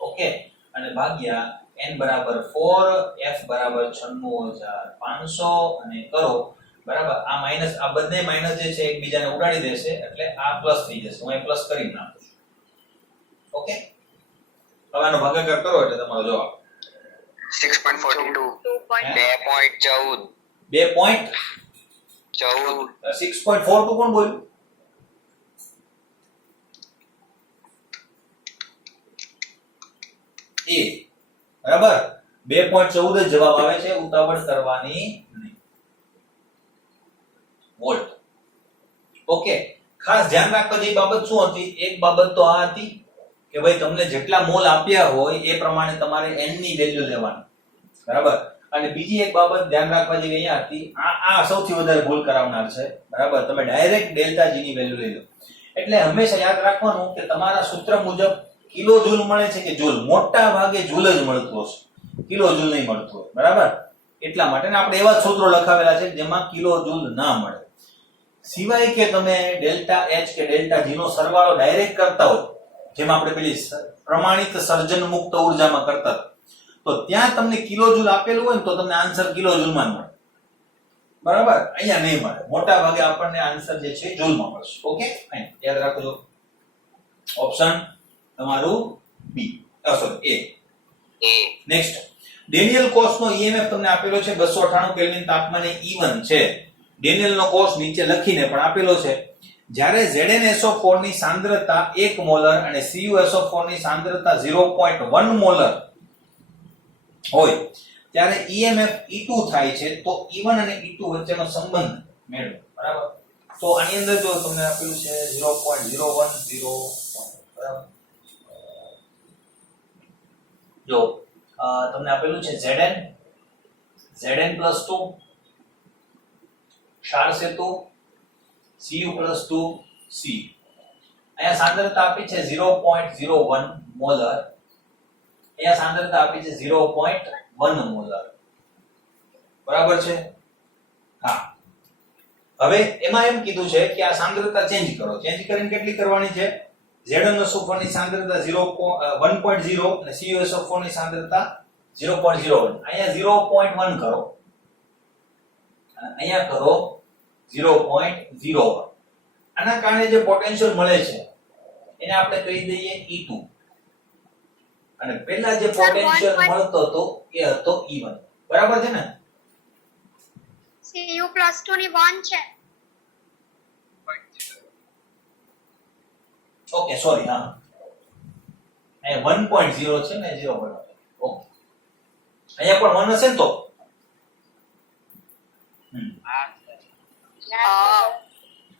ઓકે અને ભાગ્યા n બરાબર 4 f બરાબર 96500 અને કરો બરાબર આ માઈનસ આ બંને માઈનસ જે છે એકબીજાને ઉડાડી દેશે એટલે આ પ્લસ થઈ જશે હું અહીં પ્લસ કરી નાખું છું ઓકે હવે આનો ભાગાકાર કરો એટલે તમારો જવાબ 6.42 2 પોઈન્ટ 2.14 6.42 કોણ બોલ્યું એ બરાબર 2.14 જ જવાબ આવે છે ઉતાવળ કરવાની નહીં વોલ્ટ ઓકે ખાસ ધ્યાન રાખવા જેવી બાબત શું હતી એક બાબત તો આ હતી કે ભાઈ તમને જેટલા મોલ આપ્યા હોય એ પ્રમાણે તમારે n ની વેલ્યુ લેવાની બરાબર અને બીજી એક બાબત ધ્યાન રાખવા જેવી અહીંયા હતી આ સૌથી વધારે ભૂલ કરાવનાર છે બરાબર તમે ડાયરેક્ટ ડેલ્ટા g ની વેલ્યુ લઈ લો એટલે હંમેશા યાદ રાખવાનું કે તમારા સૂત્ર મુજબ કિલો જૂલ મળે છે કે જૂલ મોટા ભાગે જૂલ જ મળતું હશે કિલો જૂલ નહીં મળતું હોય બરાબર એટલા માટે ને આપણે એવા સૂત્રો લખાવેલા છે જેમાં કિલો જૂલ ના મળે સિવાય કે તમે ડેલ્ટા h કે ડેલ્ટા g નો સરવાળો ડાયરેક્ટ કરતા હો જેમ આપણે પેલી પ્રમાણિત સર્જન મુક્ત ઊર્જામાં કરતા તો ત્યાં તમને કિલો જૂલ આપેલું હોય ને તો તમને આન્સર કિલો જૂલમાં મળે બરાબર અહીંયા નહીં મળે મોટા ભાગે આપણને આન્સર જે છે જૂલમાં મળશે ઓકે ફાઇન યાદ રાખજો ઓપ્શન તમારું બી સોરી એ નેક્સ્ટ ડેનિયલ કોષનો EMF તમને આપેલો છે 298 કેલ્વિન તાપમાને E1 છે ડેનિયલનો કોષ નીચે લખીને પણ આપેલો છે જ્યારે ZnSO4 ની સાંદ્રતા 1 મોલર અને CuSO4 ની સાંદ્રતા 0.1 મોલર હોય ત્યારે EMF E2 થાય છે તો E1 અને E2 વચ્ચેનો સંબંધ મેળવો બરાબર તો આની અંદર જો તમને આપેલું છે 0.010 બરાબર જો તમને આપેલું છે Zn+2 ક્ષાર સેતુ Cu+2 C અહીંયા સાંદ્રતા આપી છે 0.01 મોલર અહીંયા સાંદ્રતા આપી છે 0.1 મોલર બરાબર છે હા હવે એમાં એમ કીધું છે કે આ સાંદ્રતા ચેન્જ કરો ચેન્જ કરીને કેટલી કરવાની છે ZnSO4 ની સાંદ્રતા 1.0 અને CuSO4 ની સાંદ્રતા 0.01 અહીંયા 0.1 કરો અને અહીંયા કરો 0.01 આના કારણે જે પોટેન્શિયલ મળે છે એને આપણે કહી દઈએ E2 અને પહેલા જે પોટેન્શિયલ મળતો હતો એ હતો E1 બરાબર છે ને Cu+2 ની 1 છે ઓકે સોરી હા અહીંયા 1.0 છે ને 0 બરાબર ઓકે અહીંયા પણ 1 હશે ને તો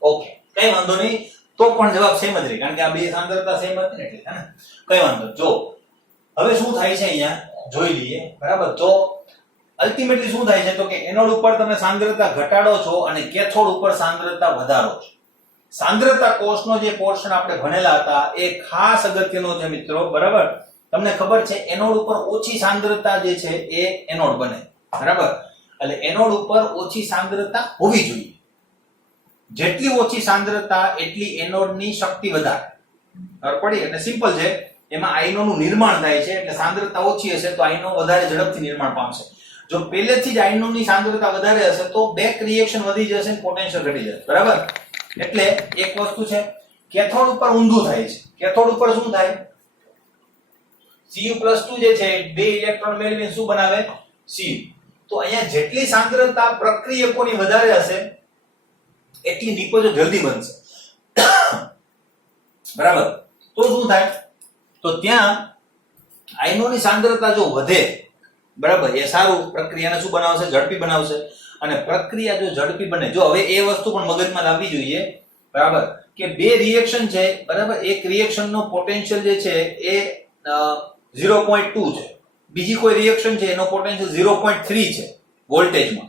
ઓકે કઈ વાંધો નહીં તો પણ જવાબ સેમ જ રહે કારણ કે આ બે સાંદ્રતા સેમ હતી ને એટલે હે ને કઈ વાંધો જો હવે શું થાય છે અહીંયા જોઈ લઈએ બરાબર તો અલ્ટિમેટલી શું થાય છે તો કે એનોડ ઉપર તમે સાંદ્રતા ઘટાડો છો અને કેથોડ ઉપર સાંદ્રતા વધારો છો સાંદ્રતા કોષનો જે પોર્શન આપણે ભણેલા હતા એ ખાસ અગત્યનો છે મિત્રો બરાબર તમને ખબર છે એનોડ ઉપર ઓછી સાંદ્રતા જે છે એ એનોડ બને બરાબર એટલે એનોડ ઉપર ઓછી સાંદ્રતા હોવી જોઈએ જેટલી ઓછી સાંદ્રતા એટલી એનોડની શક્તિ વધારે ખબર પડી એટલે સિમ્પલ છે એમાં આયનોનું નિર્માણ થાય છે, એટલે સાંદ્રતા ઓછી હશે તો આયનો વધારે ઝડપથી નિર્માણ પામશે. જો પહેલેથી જ આયનોની સાંદ્રતા વધારે હશે તો બેક રિએક્શન વધી જશે અને પોટેન્શિયલ ઘટી જશે. બરાબર? એટલે એક વસ્તુ છે કેથોડ ઉપર ઊંધું થાય છે. કેથોડ ઉપર શું થાય? Cu+2 જે છે બે ઇલેક્ટ્રોન મેળવીને શું બનાવે? Cu. તો અહીંયા જેટલી સાંદ્રતા પ્રક્રિયકોની વધારે હશે એટલી નિપજો જલ્દી બનશે. બરાબર? તો શું થાય? તો ત્યાં આયનોની સાંદ્રતા જો વધે, બરાબર, એ સારું પ્રક્રિયાને શું બનાવશે? ઝડપી બનાવશે. અને પ્રક્રિયા જો ઝડપી બને, જો હવે એ વસ્તુ પણ મગજમાં લાવવી જોઈએ, બરાબર, કે બે રિએક્શન છે, બરાબર, એક રિએક્શનનો પોટેન્શિયલ જે છે એ 0.2 છે, બીજી કોઈ રિએક્શન છે એનો પોટેન્શિયલ 0.3 છે વોલ્ટેજમાં.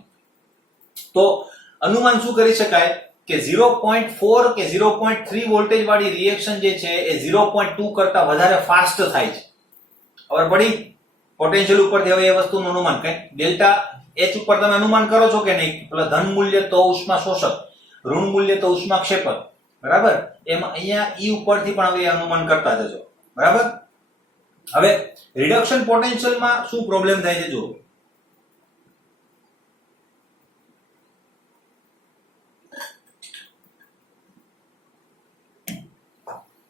તો અનુમાન શું કરી શકાય કે 0.4 કે 0.3 વોલ્ટેજ વાળી રિએક્શન જે છે એ 0.2 કરતા વધારે ફાસ્ટ થાય છે. ખબર પડી? પોટેન્શિયલ ઉપરથી હવે એ વસ્તુનું અનુમાન કઈ ડેલ્ટા H ઉપર તમે અનુમાન કરો છો કે નહીં? પેલા ધન મૂલ્ય તો ઉષ્મા શોષક, ઋણ મૂલ્ય તો ઉષ્મા ક્ષેપક. બરાબર? એમાં અહીંયા E ઉપરથી પણ હવે અનુમાન કરતા જજો. બરાબર? હવે રિડક્શન પોટેન્શિયલમાં શું પ્રોબ્લેમ થાય છે? જો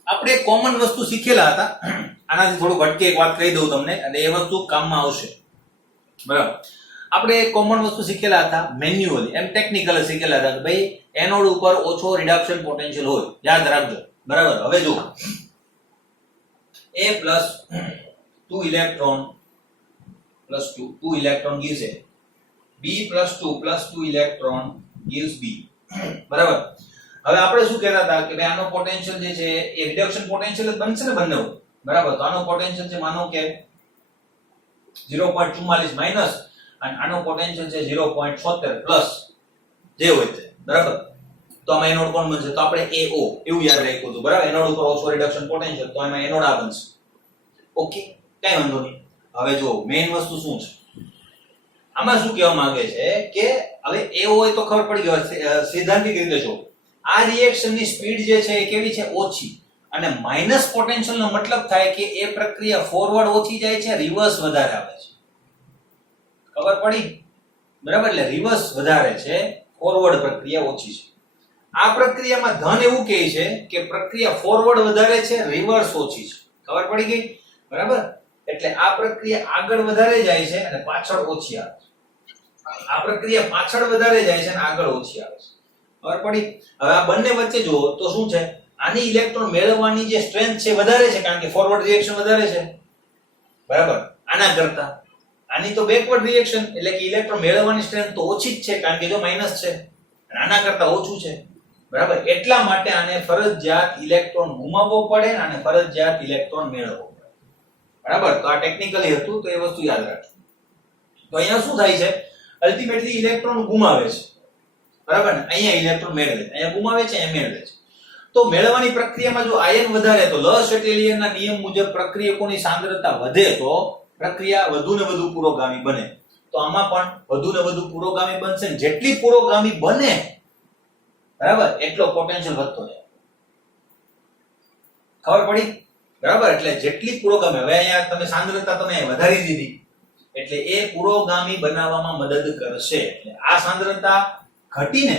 આપણે કોમન વસ્તુ શીખેલા હતા, આનાથી થોડું ઘટકે એક વાત કહી દઉં તમને અને એ વસ્તુ કામમાં આવશે. બરાબર? આપણે કોમન વસ્તુ શીખેલા હતા મેન્યુઅલી, એમ ટેકનિકલ શીખેલા હતા કે ભાઈ એનોડ ઉપર ઓછો રિડક્શન પોટેન્શિયલ હોય, યાદ રાખજો. બરાબર? હવે જો A plus 2 electron plus 2 electron gives A, B plus 2 electron gives B. બરાબર? હવે આપણે શું કહેતા હતા કે ભાઈ આનો પોટેન્શિયલ જે છે એ રિડક્શન પોટેન્શિયલ જ બનશે ને બંને. બરાબર? તો આનો પોટેન્શિયલ છે માનો કે 0.44 માઈનસ અને આનો પોટેન્શિયલ છે 0.76 પ્લસ જે હોય છે. બરાબર? તો આમાં એનોડ કોણ બનશે? તો આપણે AO એવું યાદ રાખ્યું હતું. બરાબર? એનોડ ઉપર ઓછો રિડક્શન પોટેન્શિયલ, તો એમાં એનોડ આ બનશે. ઓકે, કઈ વાંધો નહીં. હવે જો મેઈન વસ્તુ શું છે આમાં, શું કહેવા માંગે છે કે હવે AO હોય તો ખબર પડી ગઈ સૈદ્ધાંતિક રીતે. જો આ રિએક્શનની સ્પીડ જે છે એ કેવી છે? ઓછી. અને માઈનસ પોટેન્શિયલ નો મતલબ થાય કે એ પ્રક્રિયા ફોરવર્ડ ઓછી જાય છે, રિવર્સ વધારે આવે છે. ખબર પડી? બરાબર? એટલે રિવર્સ વધારે છે, ફોરવર્ડ પ્રક્રિયા ઓછી છે. આ પ્રક્રિયામાં ધન એવું કહે છે કે પ્રક્રિયા ફોરવર્ડ વધારે છે, રિવર્સ ઓછી છે. ખબર પડી ગઈ? બરાબર? એટલે આ પ્રક્રિયા આગળ વધારે જાય છે અને પાછળ ઓછી આવે છે. આ પ્રક્રિયા પાછળ વધારે જાય છે અને આગળ ઓછી આવે છે. ખબર પડી? હવે આ બંને વચ્ચે જો તો શું છે? આની ઇલેક્ટ્રોન મેળવવાની જે સ્ટ્રેન્થ છે વધારે છે, કારણ કે ફોરવર્ડ રિએક્શન વધારે છે. બરાબર? આના કરતા આની તો બેકવર્ડ રિએક્શન, એટલે કે ઇલેક્ટ્રોન મેળવવાની સ્ટ્રેન્થ તો ઓછી જ છે, કારણ કે જો માઈનસ છે અને આના કરતા ઓછું છે. બરાબર? એટલા માટે આને ફરજિયાત ઇલેક્ટ્રોન ગુમાવવો પડે અને ફરજિયાત ઇલેક્ટ્રોન મેળવવો પડે. બરાબર? તો આ ટેકનિકલી હતું, તો એ વસ્તુ યાદ રાખજો. તો અહીંયા શું થાય છે? અલ્ટિમેટલી ઇલેક્ટ્રોન ગુમાવે છે. બરાબર ને? અહીંયા ઇલેક્ટ્રોન મેળવે છે, અહીંયા ગુમાવે છે, અહીંયા મેળવે છે. તો મેળવવાની પ્રક્રિયામાં જો આયન વધારે, તો લ શેટેલિયરના નિયમ મુજબ પ્રક્રિયકોની સાંદ્રતા વધે તો પ્રક્રિયા વધુ ને વધુ પુરોગામી બને. તો આમાં પણ વધુ ને વધુ પુરોગામી બનશે, ને જેટલી પુરોગામી બને, બરાબર, એટલો પોટેન્શિયલ વધતો જાય. ખબર પડી? બરાબર? એટલે જેટલી પુરોગામી, હવે અહીંયા તમે સાંદ્રતા તમે વધારી દીધી એટલે એ પુરોગામી બનાવવામાં મદદ કરશે. એટલે આ સાંદ્રતા ઘટીને,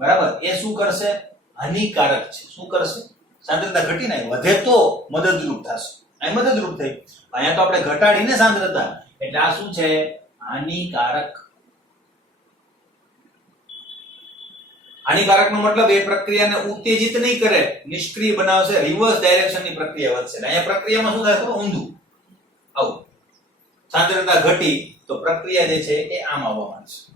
બરાબર, એ શું કરશે? હાનિકારક છે. શું કરશે? સાંદ્રતા ઘટીને વધે તો મદદરૂપ થશે. અહીં મદદરૂપ થઈ, અહીંયા તો આપણે ઘટાડીને સાંદ્રતા, એટલે આ શું છે? હાનિકારક. હાનિકારક નો મતલબ એ પ્રક્રિયાને ઉત્તેજિત નહીં કરે, નિષ્ક્રિય બનાવશે, રિવર્સ ડાયરેક્શનની પ્રક્રિયા વધશે. અહીંયા પ્રક્રિયામાં શું થાય? ખબર? ઊંધું આવું. સાંદ્રતા ઘટી તો પ્રક્રિયા જે છે એ આમ આવવા માંડશે.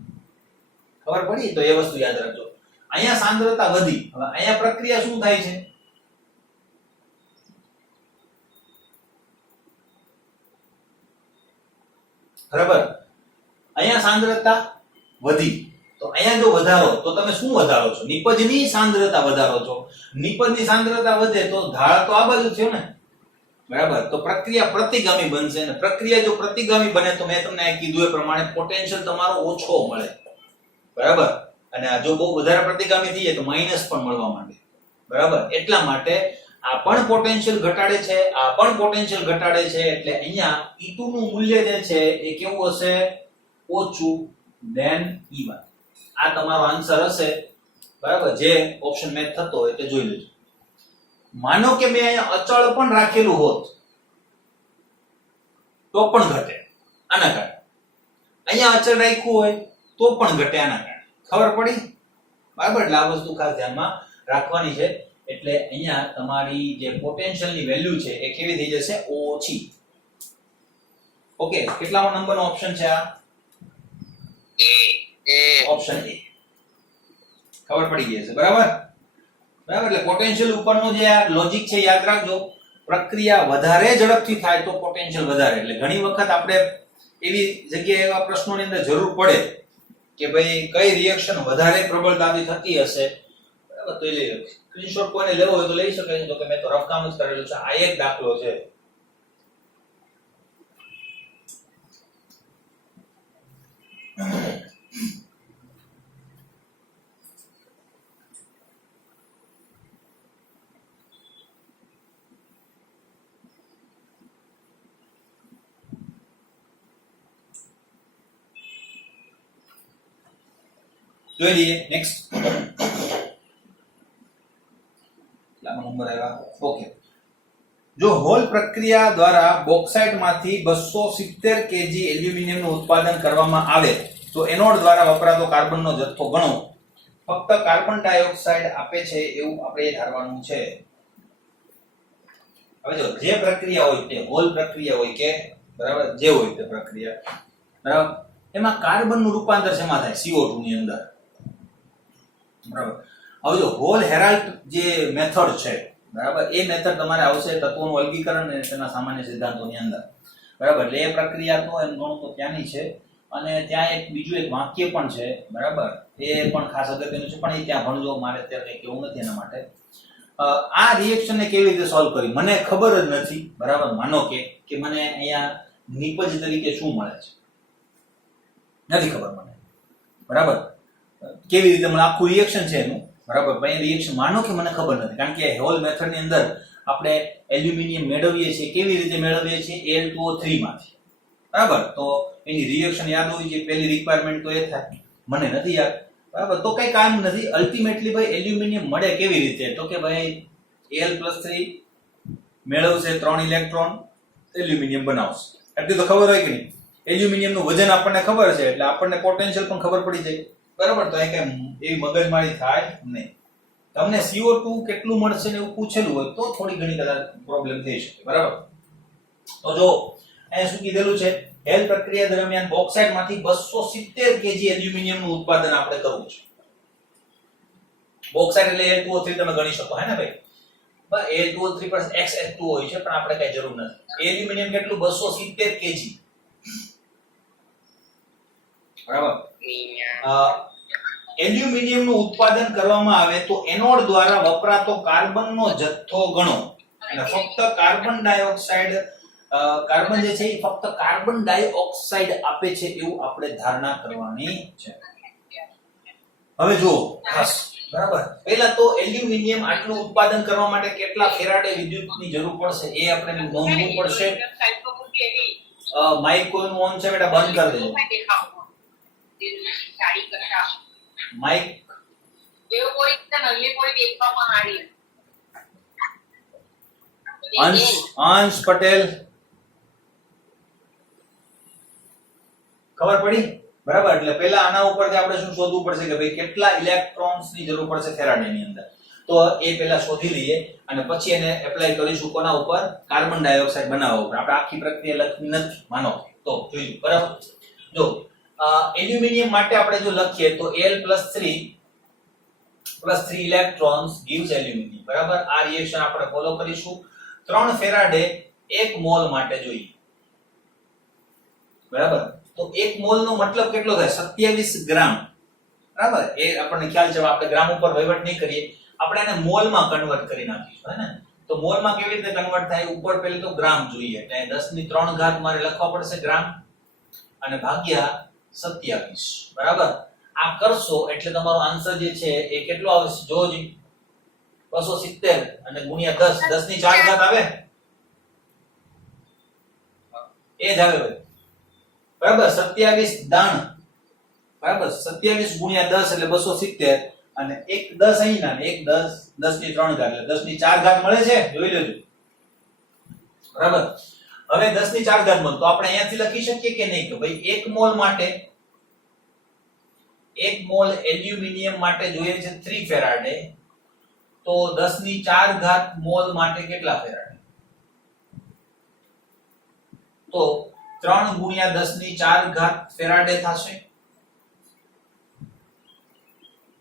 ખબર પડી? તો એ વસ્તુ યાદ રાખજો. અહીંયા સાંદ્રતા વધી, હવે અહીંયા પ્રક્રિયા શું થાય છે? બરાબર? અહીંયા સાંદ્રતા વધી, તો અહીંયા જો વધારો, તો તમે શું વધારો છો? નિપજની સાંદ્રતા વધારો છો. નિપજની સાંદ્રતા વધે તો ઢાળ તો આ બાજુ થયો ને. બરાબર? તો પ્રક્રિયા પ્રતિગામી બનશે, અને પ્રક્રિયા જો પ્રતિગામી બને તો મેં તમને કીધું એ પ્રમાણે પોટેન્શિયલ તમારો ઓછો મળે. બરાબર? અને આ જો બહુ વધારે પ્રતિગામી થઈ જાય તો માઈનસ પણ મળવા માંડે. બરાબર? એટલા માટે આ પણ પોટેન્શિયલ ઘટાડે છે, આ પણ પોટેન્શિયલ ઘટાડે છે, એટલે અહીંયા E2 નું મૂલ્ય જે છે એ કેવું હશે? ઓછું ધેન E1. આ તમારો આન્સર હશે, બરાબર. જે ઓપ્શન મેચ થતો હોય તે જોઈ લેજો. માનો કે મેં અહીંયા અચળ પણ રાખેલું હોત તો પણ ઘટે આના કારણે, અહીંયા અચળ રાખ્યું હોય તો પણ ઘટે આના કારણે. ખબર પડી? બરાબર. એટલે આ વસ્તુ ખાસ ધ્યાનમાં રાખવાની છે. એટલે અહીંયા તમારી જે પોટેન્શિયલની વેલ્યુ છે એ કેવી થઈ જશે? ઓછી. ઓકે, કેટલામો નંબરનો ઓપ્શન છે આ? Option A. ખબર પડી ગઈ છે, બરાબર. બરાબર. એટલે પોટેન્શિયલ ઉપરનો જે આ લોજિક છે યાદ રાખજો. પ્રક્રિયા વધારે ઝડપથી થાય તો પોટેન્શિયલ વધારે. એટલે ઘણી વખત આપણે એવી જગ્યાએ એવા પ્રશ્નોની અંદર જરૂર પડે કે ભાઈ કઈ રિએક્શન વધારે પ્રબળતાથી થતી હશે, બરાબર. તો એ લઈ લો. સ્ક્રીનશોટ કોઈને લેવો હોય તો લઈ શકે છે, તો કે મેં તો રફ કામ જ કરેલું છે. આ એક દાખલો છે. જોઈ લઈએ નેક્સ્ટ. નંબર આવ્યા. ઓકે, જો હોલ પ્રક્રિયા દ્વારા બોક્સાઇટમાંથી 270 કેજી એલ્યુમિનિયમનું ઉત્પાદન કરવામાં આવે તો એનોડ દ્વારા વપરાતો કાર્બનનો જથ્થો ગણો. ફક્ત કાર્બન ડાયોક્સાઇડ આપે છે એવું આપણે ધારવાનું છે. હવે જો જે પ્રક્રિયા હોય તે હોલ પ્રક્રિયા હોય કે, બરાબર, જે હોય તે પ્રક્રિયા, બરાબર, એમાં કાર્બનનું રૂપાંતર શેમાં થાય? CO2 ની અંદર, બરાબર. હવે જો હોલ હેરાલ્ટ જે મેથડ છે, બરાબર, એ મેથડ તમારે આવશે તત્વોનું વર્ગીકરણ અને તેના સામાન્ય સિદ્ધાંતોની અંદર, બરાબર. એટલે એ પ્રક્રિયા તો એમ ગણો તો ત્યાંની છે. અને ત્યાં એક બીજું એક વાક્ય પણ છે, બરાબર, એ પણ ખાસ અગત્યનું છે, પણ એ ત્યાં ભણજો, મારે અત્યારે કંઈ કેવું નથી એના માટે. આ રિએક્શનને કેવી રીતે સોલ્વ કરી મને ખબર જ નથી, બરાબર. માનો કે મને અહીંયા નિપજ તરીકે શું મળે છે નથી ખબર મને, બરાબર. કેવી રીતે મને આખું રિએક્શન છે એનું, બરાબર, પણ રિએક્શન માનો કે મને ખબર નથી, કારણ કે હોલ મેથડ ની અંદર આપણે એલ્યુમિનિયમ મેળવીએ છીએ. કેવી રીતે મેળવીએ છીએ? Al2O3 માંથી, બરાબર. તો એની રિએક્શન યાદ હોવી જોઈએ. પહેલી રિક્વાયરમેન્ટ તો એ થાય, મને નથી યાદ, બરાબર. તો કઈ કામ નથી. અલ્ટિમેટલી ભાઈ એલ્યુમિનિયમ મળે કેવી રીતે? તો કે ભાઈ Al+3 મેળવશે 3 ઇલેક્ટ્રોન, એલ્યુમિનિયમ બનાવશે. એટલી તો ખબર હોય કે નહીં? એલ્યુમિનિયમ નું વજન આપણને ખબર છે, એટલે આપણને પોટેન્શિયલ પણ ખબર પડી જાય, બરાબર. તો એ કઈ એવી મગજમારી થાય નહીં. તમને CO2 કેટલું મળશે ને એવું પૂછેલું હોય તો થોડી ઘણી કદાચ પ્રોબ્લેમ થઈ શકે, બરાબર. તો જો અહીંયા શું કીધેલું છે? હેલ પ્રક્રિયા દરમિયાન બોક્સાઇટમાંથી 270 કેજી એલ્યુમિનિયમનું ઉત્પાદન આપણે કરવું છે. બોક્સાઇટ એટલે Al2O3 તમે ગણી શકો, હે ને ભાઈ? બસ Al2O3 પર XH2 હોય છે, પણ આપણે કઈ જરૂર નથી. એલ્યુમિનિયમ કેટલું? 270 કેજી, બરાબર. એલ્યુમિનિયમનું ઉત્પાદન કરવામાં આવે તો એનોડ દ્વારા વપરાતો કાર્બનનો જથ્થો ગણો. અને ફક્ત કાર્બન ડાયોક્સાઇડ, કાર્બન જે છે એ ફક્ત કાર્બન ડાયોક્સાઇડ આપે છે એવું આપણે ધારણા કરવાની છે. હવે જો ખાસ, બરાબર, પહેલા તો એલ્યુમિનિયમ આટલું ઉત્પાદન કરવા માટે કેટલા ફેરાડે વિદ્યુતની જરૂર પડશે એ આપણે નોંધવું પડશે. માઇક કોઈનું ઓન છે બેટા? બંધ કરી દેજો માઇક. અંશ પટેલ, ખબર પડી? બરાબર. એટલે પહેલા આના ઉપરથી આપણે શું શોધવું પડશે કે ભાઈ કેટલા ઇલેક્ટ્રોન્સ ની જરૂર પડશે ફેરાડે ની અંદર. તો એ પહેલા શોધી લઈએ અને પછી એને એપ્લાય કરીશું કોના ઉપર? કાર્બન ડાયોક્સાઇડ બનાવવા ઉપર. આપણે આખી પ્રક્રિયા લખવી નથી, માનો તો જોઈશું, બરાબર. જો એલ્યુમિનિયમ માટે આપણે જો લખીએ તો Al+3 ઇલેક્ટ્રોન્સ gives એલ્યુમિનિયમ, બરાબર. આ રિએક્શન આપણે ફોલો કરીશું. 3 ફેરાડે 1 મોલ માટે જોઈએ, બરાબર. તો 1 મોલ નો મતલબ કેટલો થાય? 27 ગ્રામ, બરાબર. એ આપણને ખ્યાલ છે, આપણે ગ્રામ ઉપર વહીવટ નહીં કરીએ, આપણે એને મોલ માં કન્વર્ટ કરી નાખીશું, હે ને? તો મોલ માં કેવી રીતે કન્વર્ટ થાય? ઉપર પહેલા તો ગ્રામ જોઈએ, એટલે 10³ ઘાત મારે લખવા પડશે ગ્રામ, અને ભાગ્યા 27, બરાબર. આ કરશો એટલે તમારો આન્સર જે છે એ કેટલો આવશે? જોજી 270 અને ગુણ્યા 10, 10 ની 4 ઘાત આવે, એ જ આવે ભાઈ. બરાબર 27 દાણ, બરાબર 27 ગુણ્યા 10 એટલે 270 અને એક 10 અહીંના ને એક 10, 10 ની 3 ઘાત એટલે 10 ની 4 ઘાત મળે છે, જોઈ લેજો. બરાબર. હવે 10 ની 4 ઘાત મળે તો આપણે અહીંયાથી લખી શકીએ કે નહીં કે ભાઈ 1 મોલ માટે 1 મોલ એલ્યુમિનિયમ માટે જોઈએ છે 3 ફેરાડે, તો 10 ની 4 ઘાત મોલ માટે કેટલા ફેરાડે? તો 3 ગુણ્યા 10 ની 4 ઘાત ફેરાડે થશે.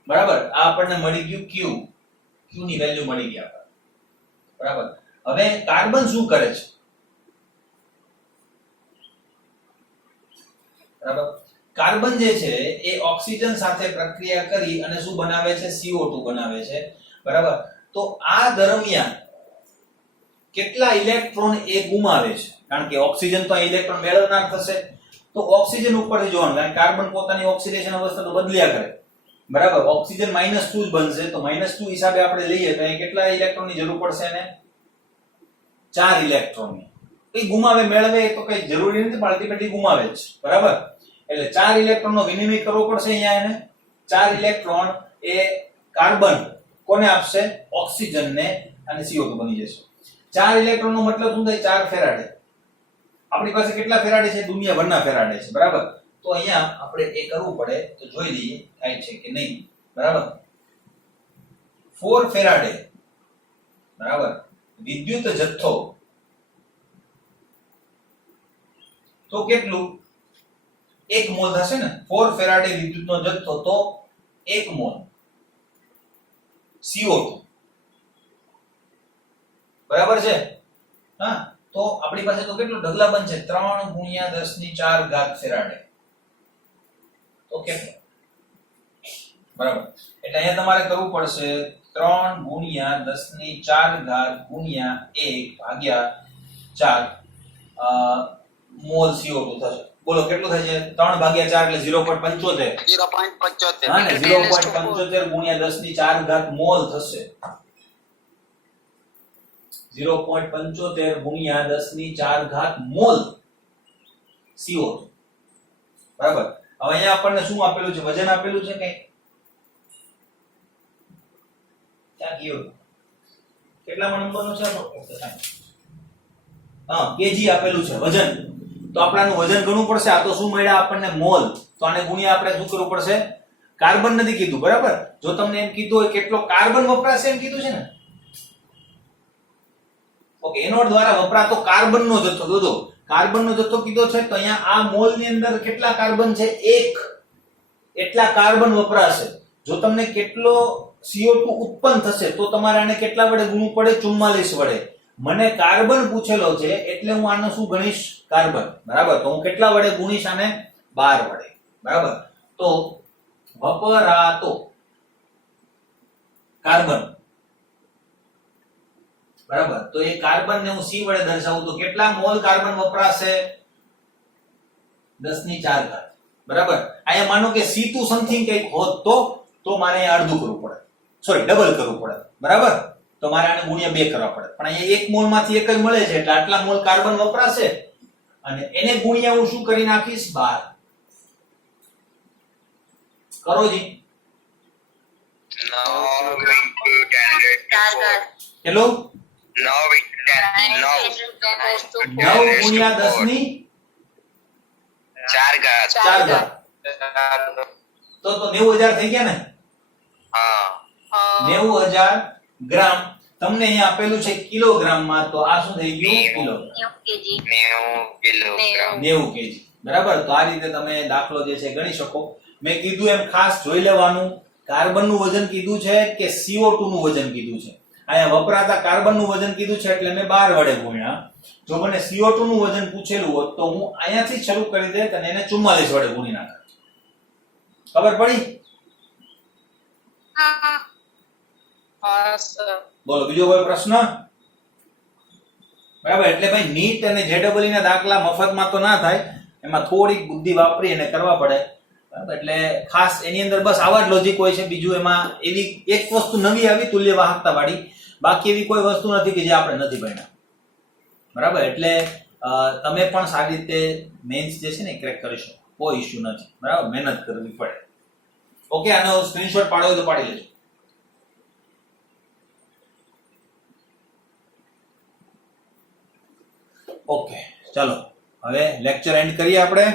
બરાબર. આ આપણને મળી ગયું Q ની વેલ્યુ મળી ગઈ આપણને. બરાબર. હવે કાર્બન શું કરે છે? બરાબર. કાર્બન જે છે એ ઓક્સિજન સાથે પ્રક્રિયા કરી અને શું બનાવે છે? CO2 બનાવે છે. બરાબર. તો આ દરમિયાન કેટલા ઇલેક્ટ્રોન એ ગુમાવે છે? કારણ કે ઓક્સિજન તો ઇલેક્ટ્રોન મેળવનાર થશે, તો ઓક્સિજન ઉપરથી જોવાનું, કારણ કે કાર્બન પોતાની ઓક્સિડેશન અવસ્થા તો બદલ્યા કરે. બરાબર. ઓક્સિજન -2 જ બનશે, તો -2 હિસાબે આપણે લઈએ તો અહીં કેટલા ઇલેક્ટ્રોનની જરૂર પડશે? એને 4 ઇલેક્ટ્રોનની. એ ગુમાવે મેળવે તો કઈ જરૂરી નથી, પણ અલ્ટિમેટલી ગુમાવે જ. બરાબર. એટલે 4 ઇલેક્ટ્રોનનો વિનિમય કરવો પડશે અહીંયા એને. 4 ઇલેક્ટ્રોન એ કાર્બન કોને આપશે? ઓક્સિજનને, અને CO2 બની જશે. 4 ઇલેક્ટ્રોનનો મતલબ શું થાય? 4 ફેરાડે. આપણી પાસે કેટલા ફેરાડે છે? દુનિયાભરના ફેરાડે છે. બરાબર. તો અહીંયા આપણે એ કરવું પડે, તો જોઈ લઈએ થાય છે કે નહીં. બરાબર. 4 ફેરાડે, બરાબર, વિદ્યુત જથ્થો તો કેટલું? 1 મોલ થશે ને. 4 ફેરાડે વિદ્યુતનો જથ્થો તો 1 મોલ CO2. બરાબર છે? હા. તો આપણી પાસે તો કેટલું ઢગલા બનશે? 3 ગુણ્યા 10 ની 4 ઘાત ફેરાડે. તો કેટલું? બરાબર. એટલે અહીંયા તમારે કરવું પડશે 3 ગુણ્યા 10 ની 4 ઘાત ગુણ્યા 1 ભાગ્યા 4 મોલ CO2 થશે. બોલો કેટલું થાય છે? 3 ભાગ્યા 4 એટલે 0.75. 0.75. હા ને, 0.75 ગુણ્યા 10 ની 4 ઘાત મોલ થશે. 0.75 ગુણ્યા 10 ની 4 ઘાત મોલ CO2. બરાબર. હવે અહીંયા આપણને શું આપેલું છે? વજન આપેલું છે કે ક્યાં ગયો? કેટલામાં નંબરનું છે? હા, કેજી આપેલું છે વજન. તો આપણાનું વજન ગણવું પડશે. આ તો શું મળ્યા આપણને? મોલ. તો આને ગુણ્યા આપણે શું કરવું પડશે? કાર્બન નથી કીધું, બરાબર. જો તમને એમ કીધું હોય કેટલો કાર્બન વપરાશે એમ કીધું છે ને, ઓકે, એનો દ્વારા વપરાતો કાર્બનનો જથ્થો. જોજો, કાર્બનનો જથ્થો કીધો છે તો અહીંયા આ મોલ ની અંદર કેટલા કાર્બન છે? 1. એટલા કાર્બન વપરાશે. જો તમને કેટલો CO2 ઉત્પન્ન થશે તો તમારે આને કેટલા વડે ગુણવું પડે? 44 વડે. મને કાર્બન પૂછેલો છે એટલે હું આને શું ગણીશ? કાર્બન. બરાબર. તો હું કેટલા વડે ગુણીશ આને? 12 વડે. બરાબર. તો વપરાતો કાર્બન, બરાબર, તો એ કાર્બન ને હું C વડે દર્શાવું તો કેટલા મોલ કાર્બન વપરાશે? 10 ની 4 ઘાત. બરાબર. અહીંયા માનો કે C2 સમથિંગ કંઈક હોત તો મારે અહીંયા અડધું કરવું પડે, સોરી ડબલ કરવું પડે. બરાબર. તો મારે આને ગુણ્યા 2 કરવા પડે. પણ અહીંયા 1 મોલ માંથી 1 જ મળે છે એટલે આટલા મોલ કાર્બન વપરાશે અને એને ગુણ્યા હું શું કરી નાખીશ? 12. કરો જી. 9 કેટલું? 9 ગુણ્યા 10 ની 4 ઘાત. 4 ઘાત. તો 90000 થઈ ગયા ને? હા. 90000 ગ્રામ. તમને અહીંયા આપેલું છે કિલોગ્રામમાં, તો આ શું થઈ ગયું? કિલોગ્રામ. 90 કિલોગ્રામ. 90 કેજી. બરાબર. તો આ રીતે તમે દાખલો જે છે ગણી શકો. મેં કીધું એમ ખાસ જોઈ લેવાનું, કાર્બનનું વજન કીધું છે કે CO2 નું વજન કીધું છે. અહીંયા વપરાતા કાર્બનનું વજન કીધું છે એટલે મેં 12 વડે ગુણ્યા. જો મને CO2 નું વજન પૂછેલું હોત તો હું અહીંયાથી શરૂ કરી દે અને એને 44 વડે ગુણી નાખત. ખબર પડી? હા. બોલો બીજો કોઈ પ્રશ્ન? બરાબર. એટલે ભાઈ નીટ અને JEE ના દાખલા મફતમાં તો ના થાય, એમાં થોડીક બુદ્ધિ વાપરી અને કરવા પડે. બરાબર, એટલે ખાસ એની અંદર બસ આવા જ લોજિક હોય છે. બીજું એમાં એવી એક વસ્તુ નવી આવી તુલ્ય વાહકતા વાળી, બાકી એવી કોઈ વસ્તુ નથી કે જે આપણે નથી ભણ્યા. બરાબર, એટલે તમે પણ સારી રીતે મેન્સ જે છે ને ક્રેક કરી શકો, કોઈ ઇશ્યુ નથી. બરાબર, મહેનત કરવી પડે. ઓકે, આનો સ્ક્રીનશોટ પાડો તો પાડી લેજો. ઓકે, ચાલો હવે લેક્ચર એન્ડ કરીએ આપણે.